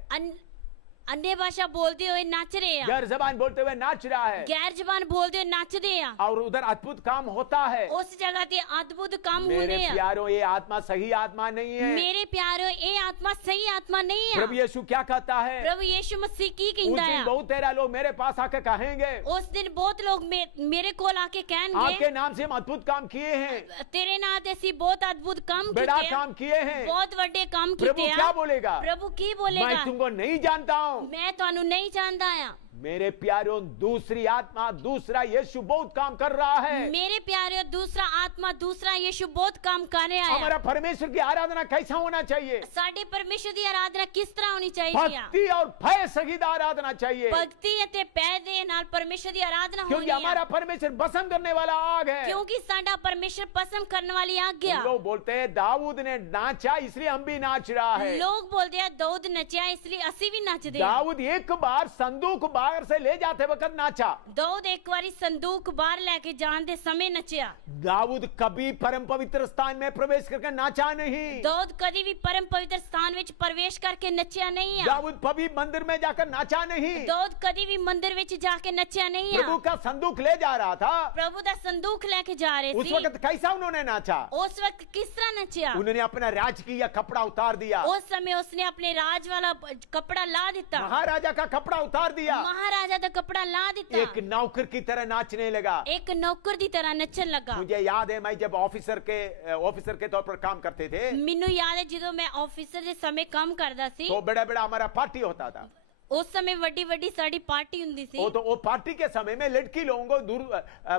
अन्य भाषा बोलते हुए नच रहे आ गैर जबान बोलते हुए नाच रहा है, गैर जबान बोलते हुए नचदे आ और उधर अद्भुत काम होता है। उस जगह ते अद्भुत काम मेरे होने आ प्यारों, ये आत्मा सही आत्मा नहीं है। मेरे प्यारो ये आत्मा सही आत्मा नहीं है प्रभु यीशु क्या कहता है? प्रभु यीशु मसीह की उस कहता दिन है बहुत तेरा लोग मेरे पास आकर कहेंगे, उस दिन बहुत लोग मेरे को आके कहेंगे आपके नाम से हम अद्भुत काम किए हैं, तेरे नाम से ਅਸੀਂ बहुत अद्भुत काम बड़ा किए काम किए हैं। बहुत बड़े काम प्रभु किए क्या बोलेगा? प्रभु की मैं बोलेगा तुमको नहीं जानता हूँ। मैं ਤੁਹਾਨੂੰ नहीं जानता आ मेरे प्यारों, दूसरी आत्मा, दूसरा यीशु बहुत काम कर रहा है। मेरे प्यारे दूसरा आत्मा दूसरा यीशु बहुत काम कर रहा है हमारा परमेश्वर की आराधना कैसा होना चाहिए? साडे परमेश्वर की आराधना किस तरह होनी चाहिए भक्ति और भय सहित आराधना चाहिए, भक्ति ਅਤੇ ਭੈ ਦੇ ਨਾਲ परमेश्वर की आराधना होनी क्योंकि हमारा परमेश्वर भस्म करने वाला आग है। क्योंकि साडा परमेश्वर पसंद करने वाली आज्ञा लोग बोलते हैं दाऊद ने नाचा इसलिए हम भी नाच रहा है। लोग बोलते हैं दाऊद नचिया इसलिए ਅਸੀਂ भी नचदे हैं दाऊद एक बार संदूक बाहर से ले जाते वक्त नाचा। दाऊद एक बारी संदूक बाहर लेके जान दे समय नचिया। दाऊद कभी परम पवित्र स्थान में प्रवेश करके नाचा नहीं। दाऊद कभी भी परम पवित्र स्थान में प्रवेश करके नचिया नहीं है। दाऊद कभी मंदिर में जाकर नाचा नहीं। दाऊद कभी भी मंदिर में जाके नचिया नहीं है। प्रभु का संदूक ले जा रहा था, प्रभु का संदूक लेके जा रहे उस वक्त कैसा उन्होंने नाचा? उस वक्त किस तरह नचिया? उन्होंने अपना राजकीय कपड़ा उतार दिया, उस समय उसने अपने राज वाला कपड़ा ला दिता, महाराजा का कपड़ा उतार दिया, महाराजा का कपड़ा ला दिता, एक नौकर की तरह नाचने लगा, एक नौकर की तरह नचन लगा। मुझे याद है मैं जब ऑफिसर के तौर पर काम करते थे, मैनू याद है जो मैं ऑफिसर के समय काम करता सी तो बड़ा बड़ा हमारा पार्टी होता था। उस समय वड्डी वड्डी साड़ी पार्टी हुंदी सी। वो पार्टी के समय में लड़की लोगों को दूर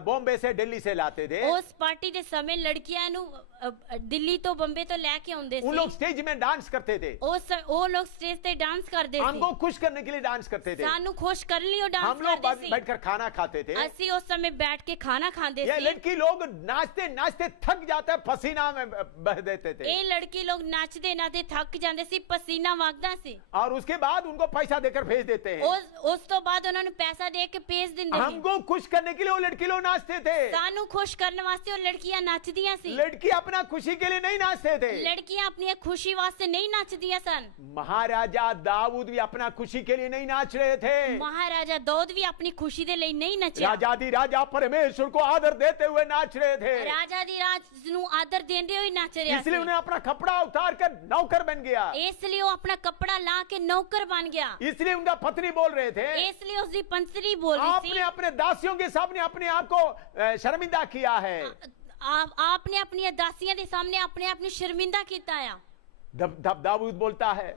बॉम्बे से दिल्ली से लाते थे। उस पार्टी के समय लड़कियां नु दिल्ली तो बॉम्बे तो लेके आउंदे सी। उन लोग स्टेज में डांस करते थे, वो लोग स्टेज पे डांस करते थे, हमको खुश करने के लिए डांस करते थे, सानू खुश कर लियो डांस हम लोग करते सी। बैठकर खाना खाते थे। असी उस समय बैठ के खाना खाते ये सी। लड़की लोग नाचते नाचते थक जाते, पसीना में बह देते थे। ये लड़की लोग नाचते नाचते थक जाते सी, पसीना वगदा सी, और उसके बाद उनको पैसा देकर भेज देते हैं। उस तो बाद उन्होंने पैसा दे के भेज दिंदे सी। हमको खुश करने के लिए वो लड़की लोग नाचते थे। सानू खुश करने वास्ते वो लड़कियां नाचदियां सी। लड़की अपना खुशी के लिए नहीं नाचते थे, लड़कियां अपनी खुशी वास्ते नहीं नाचदियां सन। महाराजा दाऊद भी अपना खुशी के लिए नहीं नाच रहे थे, महाराजा दाऊद भी अपनी खुशी के लिए नहीं नचे। राजादी राजा परमेश्वर को आदर देते हुए नाच रहे थे, राजा दी राज नु आदर देंदे हुए नाच रहे इसलिए उन्हें अपना कपड़ा उतार कर नौकर बन गया, इसलिए वो अपना कपड़ा ला के नौकर बन गया, इसलिए उनका पत्नी बोल रहे थे, इसलिए उसकी पंसरी बोल रही आपने थी, अपने दासियों के सामने अपने आप को शर्मिंदा किया है। आपने अपनी दासियों के सामने अपने आप को शर्मिंदा किया है। दाऊद बोलता है,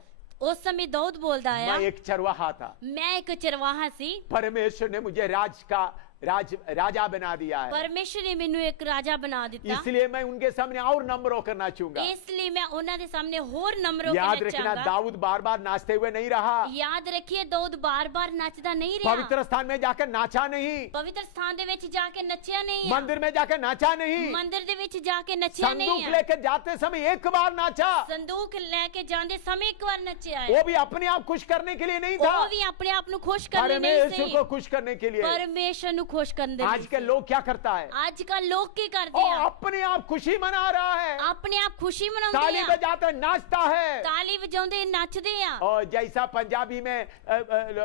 उस समय दाऊद बोलता है, मैं एक चरवाहा था, मैं एक चरवाहा सी, परमेश्वर ने मुझे राज का राजा बना दिया है, परमेश्वर ने ਮੈਨੂੰ ਇੱਕ ਰਾਜਾ ਬਣਾ ਦਿੱਤਾ, इसलिए मैं उनके सामने और नम्र होकर नाचूंगा। ਇਸ ਲਈ ਮੈਂ ਉਹਨਾਂ ਦੇ ਸਾਹਮਣੇ ਹੋਰ ਨम्र ਹੋ याद ਕੇ रखना, ਨੱਚਾਂਗਾ। दाऊद बार बार नाचते हुए नहीं रहा, याद रखिए दाऊद बार-बार नੱਚਦਾ नहीं ਰਿਹਾ, पवित्र स्थान में जाकर नाचा नहीं, ਪਵਿੱਤਰ ਸਥਾਨ ਦੇ ਵਿੱਚ ਜਾ ਕੇ ਨੱਚਿਆ ਨਹੀਂ ਆ, मंदिर में जाकर नाचा नहीं, ਮੰਦਿਰ ਦੇ ਵਿੱਚ ਜਾ ਕੇ ਨੱਚਿਆ ਨਹੀਂ संदूक ਆ, लेकर जाते समय एक बार नाचा, ਸੰਦੂਕ ਲੈ ਕੇ ਜਾਂਦੇ ਸਮੇਂ ਇੱਕ ਵਾਰ ਨੱਚਿਆ ਹੈ। वो भी अपने आप खुश करने के लिए नहीं था, ਉਹ ਵੀ ਆਪਣੇ ਆਪ ਨੂੰ ਖੁਸ਼ ਕਰਨੇ ਨਹੀਂ परमेश्वर ਸੀ, को खुश करने के लिए। ਪਰਮੇਸ਼ਰ ਨੂੰ ਖੁਸ਼ ਕਰਨ ਦੇ आज के लोग क्या करता है, ਅੱਜ ਕੱਲ ਲੋਕ ਕੀ ਕਰਦੇ वो ਆ, अपने आप खुशी मना रहा है, ਆਪਣੇ ਆਪ ਖੁਸ਼ੀ ताली ਮਨਾਉਂਦੇ ਆ, बजाते नाचता है। ਤਾਲੀ ਵਜਾਉਂਦੇ ਨੱਚਦੇ ਆ। और जैसा पंजाबी में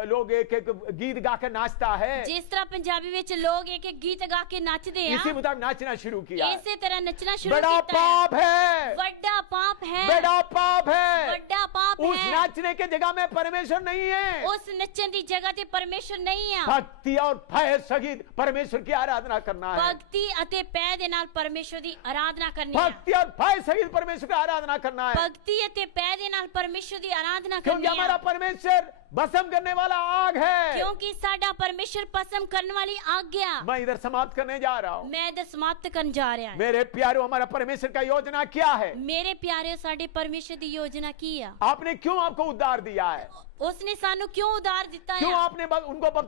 लोग एक एक गीत गाकर नाचता है, ਜਿਸ ਤਰ੍ਹਾਂ ਪੰਜਾਬੀ ਵਿੱਚ ਲੋਕ ਇੱਕ ਇੱਕ ਗੀਤ ਗਾ ਕੇ ਨੱਚਦੇ ਆ, इसी मुताबिक नाचना शुरू किया। ਇਸੇ ਤਰ੍ਹਾਂ ਨੱਚਣਾ ਸ਼ੁਰੂ बड़ा ਕੀਤਾ ਹੈ। पाप है, ਵੱਡਾ ਪਾਪ ਹੈ, बड़ा पाप है, ਵੱਡਾ ਪਾਪ उस ਹੈ। नाचने के जगह में परमेश्वर नहीं है। ਉਸ ਨੱਚਣ ਦੀ ਜਗ੍ਹਾ ਤੇ ਪਰਮੇਸ਼ਰ ਨਹੀਂ ਆ। भक्ति और भय सहित परमेश्वर की आराधना करना है, ਭਗਤੀ ਅਤੇ ਪੈ ਦੇ ਨਾਲ ਪਰਮੇਸ਼ਰ ਦੀ ਆਰਾਧਨਾ ਕਰਨੀ ਹੈ। भक्ति और भय सहित परमेश्वर की आराधना करना है, ਭਗਤੀ ਅਤੇ ਪੈ ਦੇ ਨਾਲ ਪਰਮੇਸ਼ਰ ਦੀ ਆਰਾਧਨਾ क्योंकि ਕਰਨੀ हमारा ਹੈ, परमेश्वर भस्म करने वाला आग है। ਕਿਉਂਕਿ ਸਾਡਾ ਪਰਮੇਸ਼ਰ ਭਸਮ ਕਰਨ ਵਾਲੀ ਆਗਿਆ। मैं इधर समाप्त करने जा रहा हूँ। ਮੈਂ ਇਹਦਾ ਸਮਾਪਤ ਕਰਨ ਜਾ ਰਿਹਾ ਹਾਂ। मेरे प्यारों, हमारा परमेश्वर का योजना क्या है? ਮੇਰੇ ਪਿਆਰਿਓ, ਸਾਡੇ ਪਰਮੇਸ਼ਰ ਦੀ ਯੋਜਨਾ ਕੀ ਆ? आपने क्यों आपको उद्धार दिया है? ਉਸਨੇ ਸਾਨੂੰ ਕਿਉਂ ਉਦਾਰ ਦਿੱਤਾ क्यों ਹੈ? आपने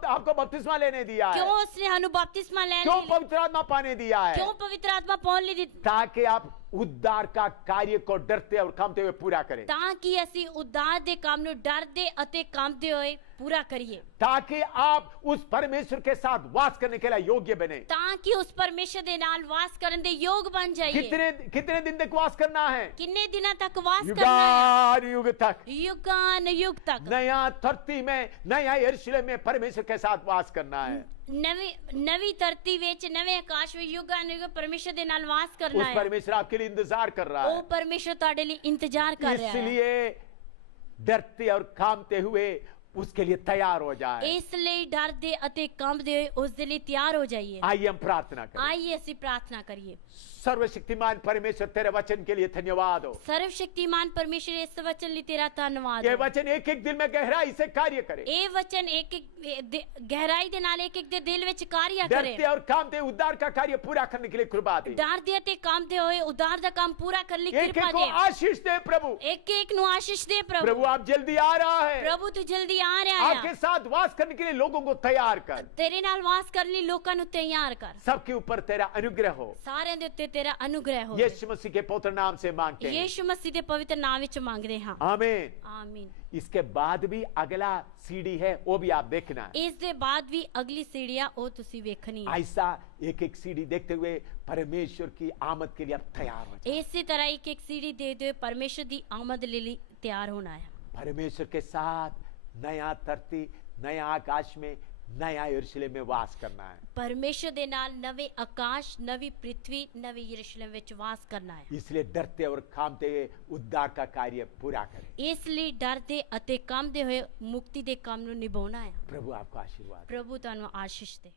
आपको बपतिस्मा लेने दिया है? ਕਿਉਂ ਉਸਨੇ ਸਾਨੂੰ ਬਪਤਿਸਮਾ ਲੈਣ क्यों ਲਈ, पवित्र आत्मा पाने दिया है? ਕਿਉਂ ਪਵਿੱਤਰ ਆਤਮਾ ਪਾਉਣ ਲਈ ਦਿੱਤਾ? ताकि आप उद्धार का कार्य को डरते और कांपते हुए पूरा करें, ਤਾਂ ਕਿ ਅਸੀਂ ਉਦਾਰ ਦੇ ਕੰਮ ਨੂੰ ਡਰਦੇ ਅਤੇ ਕੰਬਦੇ ਹੋਏ ਪੂਰਾ ਕਰੀਏ, ताकि आप उस परमेश्वर के साथ वास करने के लिए योग्य बने। ਤਾਂ ਕਿ ਉਸ ਪਰਮੇਸ਼ਰ ਦੇ ਨਾਲ ਵਾਸ ਕਰਨ ਦੇ ਯੋਗ ਬਣ ਜਾਈਏ। कितने दिन तक वास करना है? ਕਿੰਨੇ ਦਿਨਾਂ ਤੱਕ ਵਾਸ ਕਰਨਾ ਹੈ? युगान युग तक। ਯੁਗਾਨ युग तक। नया धरती में, नया यरूशलेम में परमेश्वर के साथ वास करना है। नवी धरती ਵਿੱਚ ਨਵੇਂ ਆਕਾਸ਼ ਵਿੱਚ ਯੁਗਾਨ युग परमेश्वर ਦੇ ਨਾਲ ਵਾਸ ਕਰਨਾ उस ਹੈ। परमेश्वर आपके लिए इंतजार कर रहा ਉਹ है, परमेश्वर ਤੁਹਾਡੇ ਲਈ ਇੰਤਜ਼ਾਰ कर रहा है। इसलिए डरते और कांपते हुए उसके लिए तैयार हो जाए। ਇਸ ਲਈ ਡਰਦੇ ਅਤੇ ਕੰਬਦੇ ਹੋਏ ਉਸ ਦੇ ਲਈ ਤਿਆਰ ਹੋ ਜਾਈਏ। आइए हम प्रार्थना करें। आइए ਅਸੀਂ प्रार्थना करिए। सर्वशक्तिमान परमेश्वर, तेरे वचन के लिए धन्यवाद हो। सर्वशक्तिमान परमेश्वर, इस वचन ਲਈ ਤੇਰਾ ਧੰਨਵਾਦ ये ਹੈ। वचन एक एक दिल में गहराई से कार्य करे, ਇਹ ਵਚਨ ਇੱਕ ਇੱਕ ਗਹਿਰਾਈ ਦੇ ਨਾਲ ਇੱਕ ਇੱਕ ਦੇ ਦਿਲ ਵਿੱਚ ਕਾਰਿਆ ਕਰੇ। डरते और कांपते उद्धार का कार्य पूरा करने के लिए कृपा दे। ਡਰਦੇ ਅਤੇ ਕੰਬਦੇ ਹੋਏ ਉਦਾਰ ਦਾ ਕੰਮ ਪੂਰਾ ਕਰਨ ਲਈ एक एक ਕਿਰਪਾ को ਦੇ। आशीष दे प्रभु। ਇੱਕ ਇੱਕ ਨੂੰ आशीष दे प्रभु। प्रभु आप जल्दी आ रहा है, प्रभु तू जल्दी आ रहा आपके है। साथ वास करने के लिए लोगों को तैयार कर। ਤੇਰੇ ਨਾਲ ਵਾਸ ਕਰਨ ਲਈ ਲੋਕਾਂ ਨੂੰ ਤਿਆਰ ਕਰ। सबके ऊपर तेरा अनुग्रह हो। ਸਾਰਿਆਂ ਦੇ ਉੱਤੇ ਤੇਰਾ ਅਨੁਗ੍ਰਹਿ ਹੋਵੇ। यीशु मसीह के पवित्र नाम से मांगते हैं, ਯੀਸ਼ੂ ਮਸੀਹ ਦੇ ਪਵਿੱਤਰ ਨਾਮ ਵਿੱਚ ਮੰਗਦੇ ਹਾਂ। आमीन। ਆਮੀਨ। इसके बाद भी अगला सीढ़ी है, वो भी आप देखना है। ਇਸ ਦੇ ਬਾਅਦ ਵੀ ਅਗਲੀ ਸੀੜੀ ਆ, ਉਹ ਤੁਸੀਂ ਵੇਖਣੀ ਹੈ। ऐसा एक एक सीढ़ी देखते हुए परमेश्वर की आमद के लिए आप तैयार हो जाए। ਇਸੇ ਤਰ੍ਹਾਂ ਇੱਕ ਇੱਕ ਸੀੜੀ ਦੇ ਦੇ ਪਰਮੇਸ਼ਰ ਦੀ ਆਮਦ ਲਈ ਤਿਆਰ ਹੋਣਾ ਹੈ। परमेश्वर के साथ नया धरती, नया आकाश में, नया यरूशलेम में वास करना है। ਪਰਮੇਸ਼ਰ ਦੇ ਨਾਲ ਨਵੇਂ ਆਕਾਸ਼, ਨਵੀਂ ਪ੍ਰਿਥਵੀ, ਨਵੀਂ ਯਰੂਸ਼ਲਮ ਵਿੱਚ ਵਾਸ ਕਰਨਾ ਹੈ। इसलिए डरते और कांपते हुए उद्धार का कार्य पूरा करें। ਇਸ ਲਈ ਡਰਦੇ ਅਤੇ ਕੰਬਦੇ ਹੋਏ ਮੁਕਤੀ ਦੇ ਕੰਮ ਨੂੰ ਨਿਭਾਉਣਾ ਹੈ। प्रभु आपको आशीर्वाद दे। ਪ੍ਰਭੂ ਤੁਹਾਨੂੰ ਆਸ਼ੀਸ਼ ਦੇ।